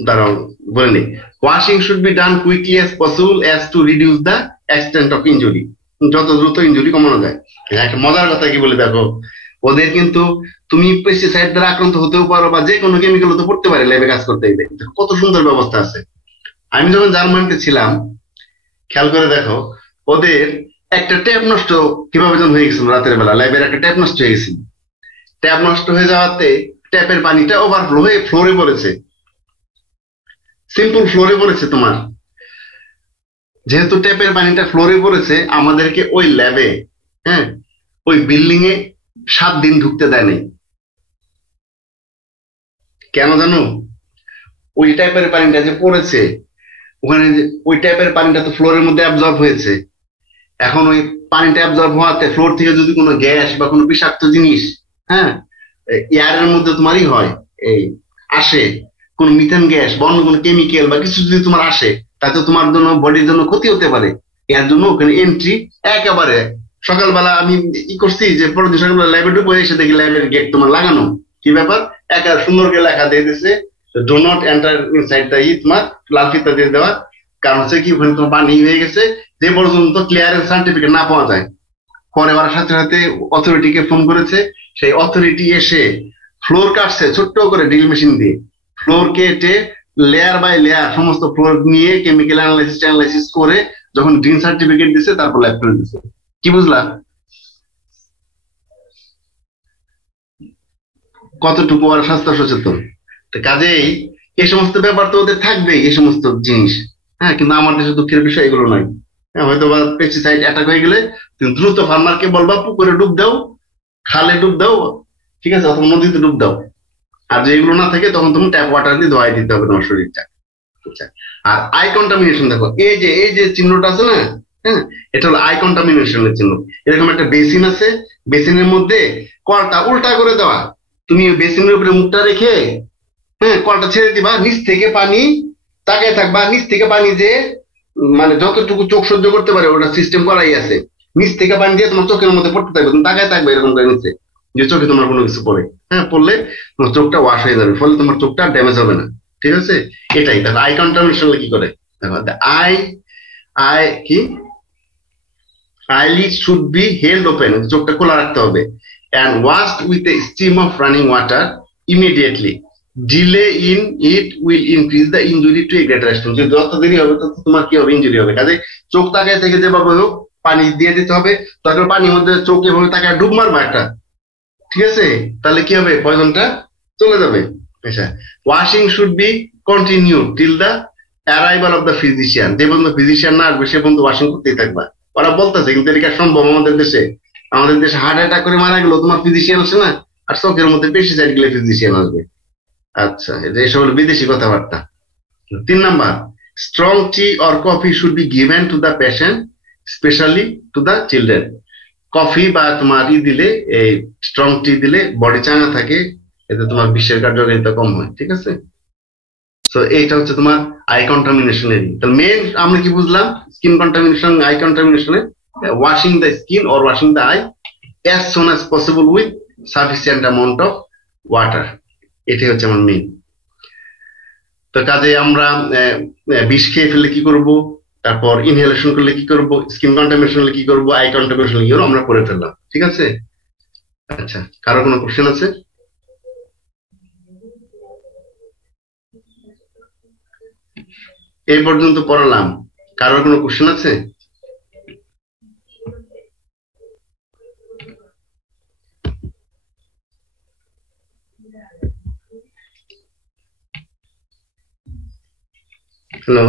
দাঁড়াও বলে নি। Washing should be done quickly as possible as to reduce the extent of injury. যত দ্রুত ইনজুরি কমানো যায়। একটা মজার কথা কি বলে দেখো, ওদের কিন্তু তুমি পেস্টিসাইড দ্বারা আক্রান্ত হতেও পারো বা যে কোনো কেমিক্যাল তো পড়তে পারে ল্যাবে কাজ করতে গেলে, কত সুন্দর ব্যবস্থা আছে। আমি যখন জার্মানিতে ছিলাম, খেয়াল করে দেখো, ওদের একটা ট্যাপ নষ্ট কিভাবে যেন হয়ে গেছিল রাতের বেলা, ল্যাবের একটা ট্যাপ নষ্ট হয়ে গেছিল। ট্যাপ নষ্ট হয়ে যাওয়াতে ট্যাপের পানিটা ওভারফ্লো হয়ে ফ্লোরে পড়েছে, সিম্পল ফ্লোরে পড়েছে। তোমার যেহেতু ট্যাপের পানিটা ফ্লোরে পড়েছে, আমাদেরকে ওই ল্যাবে, হ্যাঁ, ওই বিল্ডিং এ 7 দিন ঢুকতে দেয়নি। কেন জানো? ওই ট্যাপের পানিটা যে পড়েছে ওখানে, ওই ট্যাপের পানিটা তো ফ্লোরের মধ্যে অ্যাবজর্ব হয়েছে। এখন ওই পানিটা অ্যাবজর্ব হওয়াতে ফ্লোর থেকে যদি কোনো গ্যাস বা কোনো বিষাক্ত জিনিস, হ্যাঁ, এয়ারের মধ্যে তোমারই হয়, এই আসে কোনো মিথেন গ্যাস বা অন্য কোনো কেমিক্যাল বা কিছু যদি তোমার আসে, তাতে তোমার জন্য বডির জন্য ক্ষতি হতে পারে। এর জন্য ওখানে এন্ট্রি একেবারে সকালবেলা আমি করছি যে পরের দিন সকালবেলা ল্যাবে ঢুকবো, এসে দেখি ল্যাবের গেট তোমার লাগানো। কি ব্যাপার? একা সুন্দর করে লেখা দিয়ে দিচ্ছে, do not enter inside the তোমার লাল ফিতা দিয়ে দেওয়া। কারণ হচ্ছে কি, ওখানে তোমার পানি হয়ে গেছে, যে পর্যন্ত ক্লিয়ারেন্স সার্টিফিকেট না পাওয়া যায়। পরে ওরা সাথে সাথে অথরিটিকে ফোন করেছে, সেই অথরিটি এসে ফ্লোর কাটছে ছোট্ট করে ড্রিল মেশিন দিয়ে, ফ্লোর কেটে লেয়ার বাই লেয়ার সমস্ত ফ্লোর নিয়ে কেমিক্যাল অ্যানালাইসিস করে যখন গ্রিন সার্টিফিকেট দিছে তারপর ল্যাব করে দিছে। কি বুঝলা কতটুকু আর স্বাস্থ্য সচেতন? তো কাজেই এই সমস্ত ব্যাপার তো ওদের থাকবে, এই সমস্ত জিনিস। হ্যাঁ, কিন্তু আমার দেশে দুঃখের বিষয় এগুলো নয়। হ্যাঁ, হয়তো বা পেস্টিসাইড অ্যাটাক হয়ে গেলে তুমি দ্রুত ফার্মারকে বলবা পুকুরে ডুব দাও, খালে ডুব দাও, ঠিক আছে, অথবা নদীতে ডুব দাও। আর যে এগুলো না থাকে তখন তুমি ট্যাপ ওয়াটার দিয়ে ধোয়াই দিতে হবে তোমার শরীরটা। আচ্ছা, আর আই কন্টামিনেশন দেখো, এই যে চিহ্নটা আছে না, হ্যাঁ, এটা হলো আই কন্টামিনেশনের চিহ্ন। এরকম একটা বেসিন আছে, বেসিনের মধ্যে কলটা উল্টা করে দেওয়া, তুমি বেসিনের উপরে মুখটা রেখে, হ্যাঁ, কলটা ছেড়ে দিবা, নিচ থেকে পানি তাকায় থাকবা, নিচ থেকে পানি যে মানে যতটুকু চোখ সহ্য করতে পারে ওটা সিস্টেম করাই আছে, নিচ থেকে পানি দিয়ে তোমার চোখের মধ্যে পড়তে থাকবে, তুমি তাকায় থাকবে এরকম করে নিচে, যে চোখে তোমার কোনো কিছু পড়ে, হ্যাঁ, পড়লে তোমার চোখটা ওয়াশ হয়ে যাবে, ফলে তোমার চোখটা ড্যামেজ হবে না। ঠিক আছে, এটাই। তাহলে আই কন্টামিনেশন কি করে দেখো, আই আই কি eyelids should be held open, চোখটা খোলা রাখতে হবে, and washed with a stream of running water immediately. Delay in it will increase the injury to a greater extent. যদি যত দেরি হবে তত তোমার কি হবে, ইনজুরি হবে। কাজে চোখ তাকায় থেকে যেভাবে হোক পানি দিয়ে দিতে হবে, তারপর পানির মধ্যে চোখ এভাবে তাকায় ডুব মারবা একটা, ঠিক আছে, তাহলে কি হবে, পয়জনটা চলে যাবে। আচ্ছা, washing should be continue till the arrival of the physician, যে পর্যন্ত ফিজিশিয়ান না আসবে সে পর্যন্ত ওয়াশিং করতেই থাকবা। ওরা বলতেছে কিন্তু এটা সম্ভব আমাদের দেশে? আমাদের দেশে হার্ট অ্যাটাক করে মারা গেল তোমার ফিজিশিয়ান আসে না, আর চোখের মধ্যে পেস্টিসাইড গেলে ফিজিশিয়ান আসবে। আচ্ছা, এটা এসব হলো বিদেশি কথাবার্তা। 3 number, strong tea or coffee should be given to the patient, specially to the children. Coffee বা তোমার দিলে, এই স্ট্রং টি দিলে বডি চাঙ্গা থাকে, এতে তোমার বিশ্বের কার্যকারিতা কম হয়। ঠিক আছে, তো এইটা হচ্ছে তোমার আই কন্টামিনেশনের। তাহলে মেন আমরা কি বুঝলাম, স্কিন কন্টামিনেশন, আই কন্টামিনেশনে washing the skin or washing the eye as soon as possible with sufficient amount of water, এটাই হচ্ছে আমার মেন। তো কাজে আমরা বিষ খেয়ে ফেললে কি করব, তারপর ইনহেলেশন করলে কি করব, স্কিন কন্টামিনেশন হলে কি করব, আই কন্টামিনেশন হলে কি করবো, আমরা করে ফেললাম। ঠিক আছে, আচ্ছা, কারো কোনো কোশ্চেন আছে? এই পর্যন্ত পড়ালাম, কারোর কোনো কোশ্চেন আছে? হ্যালো।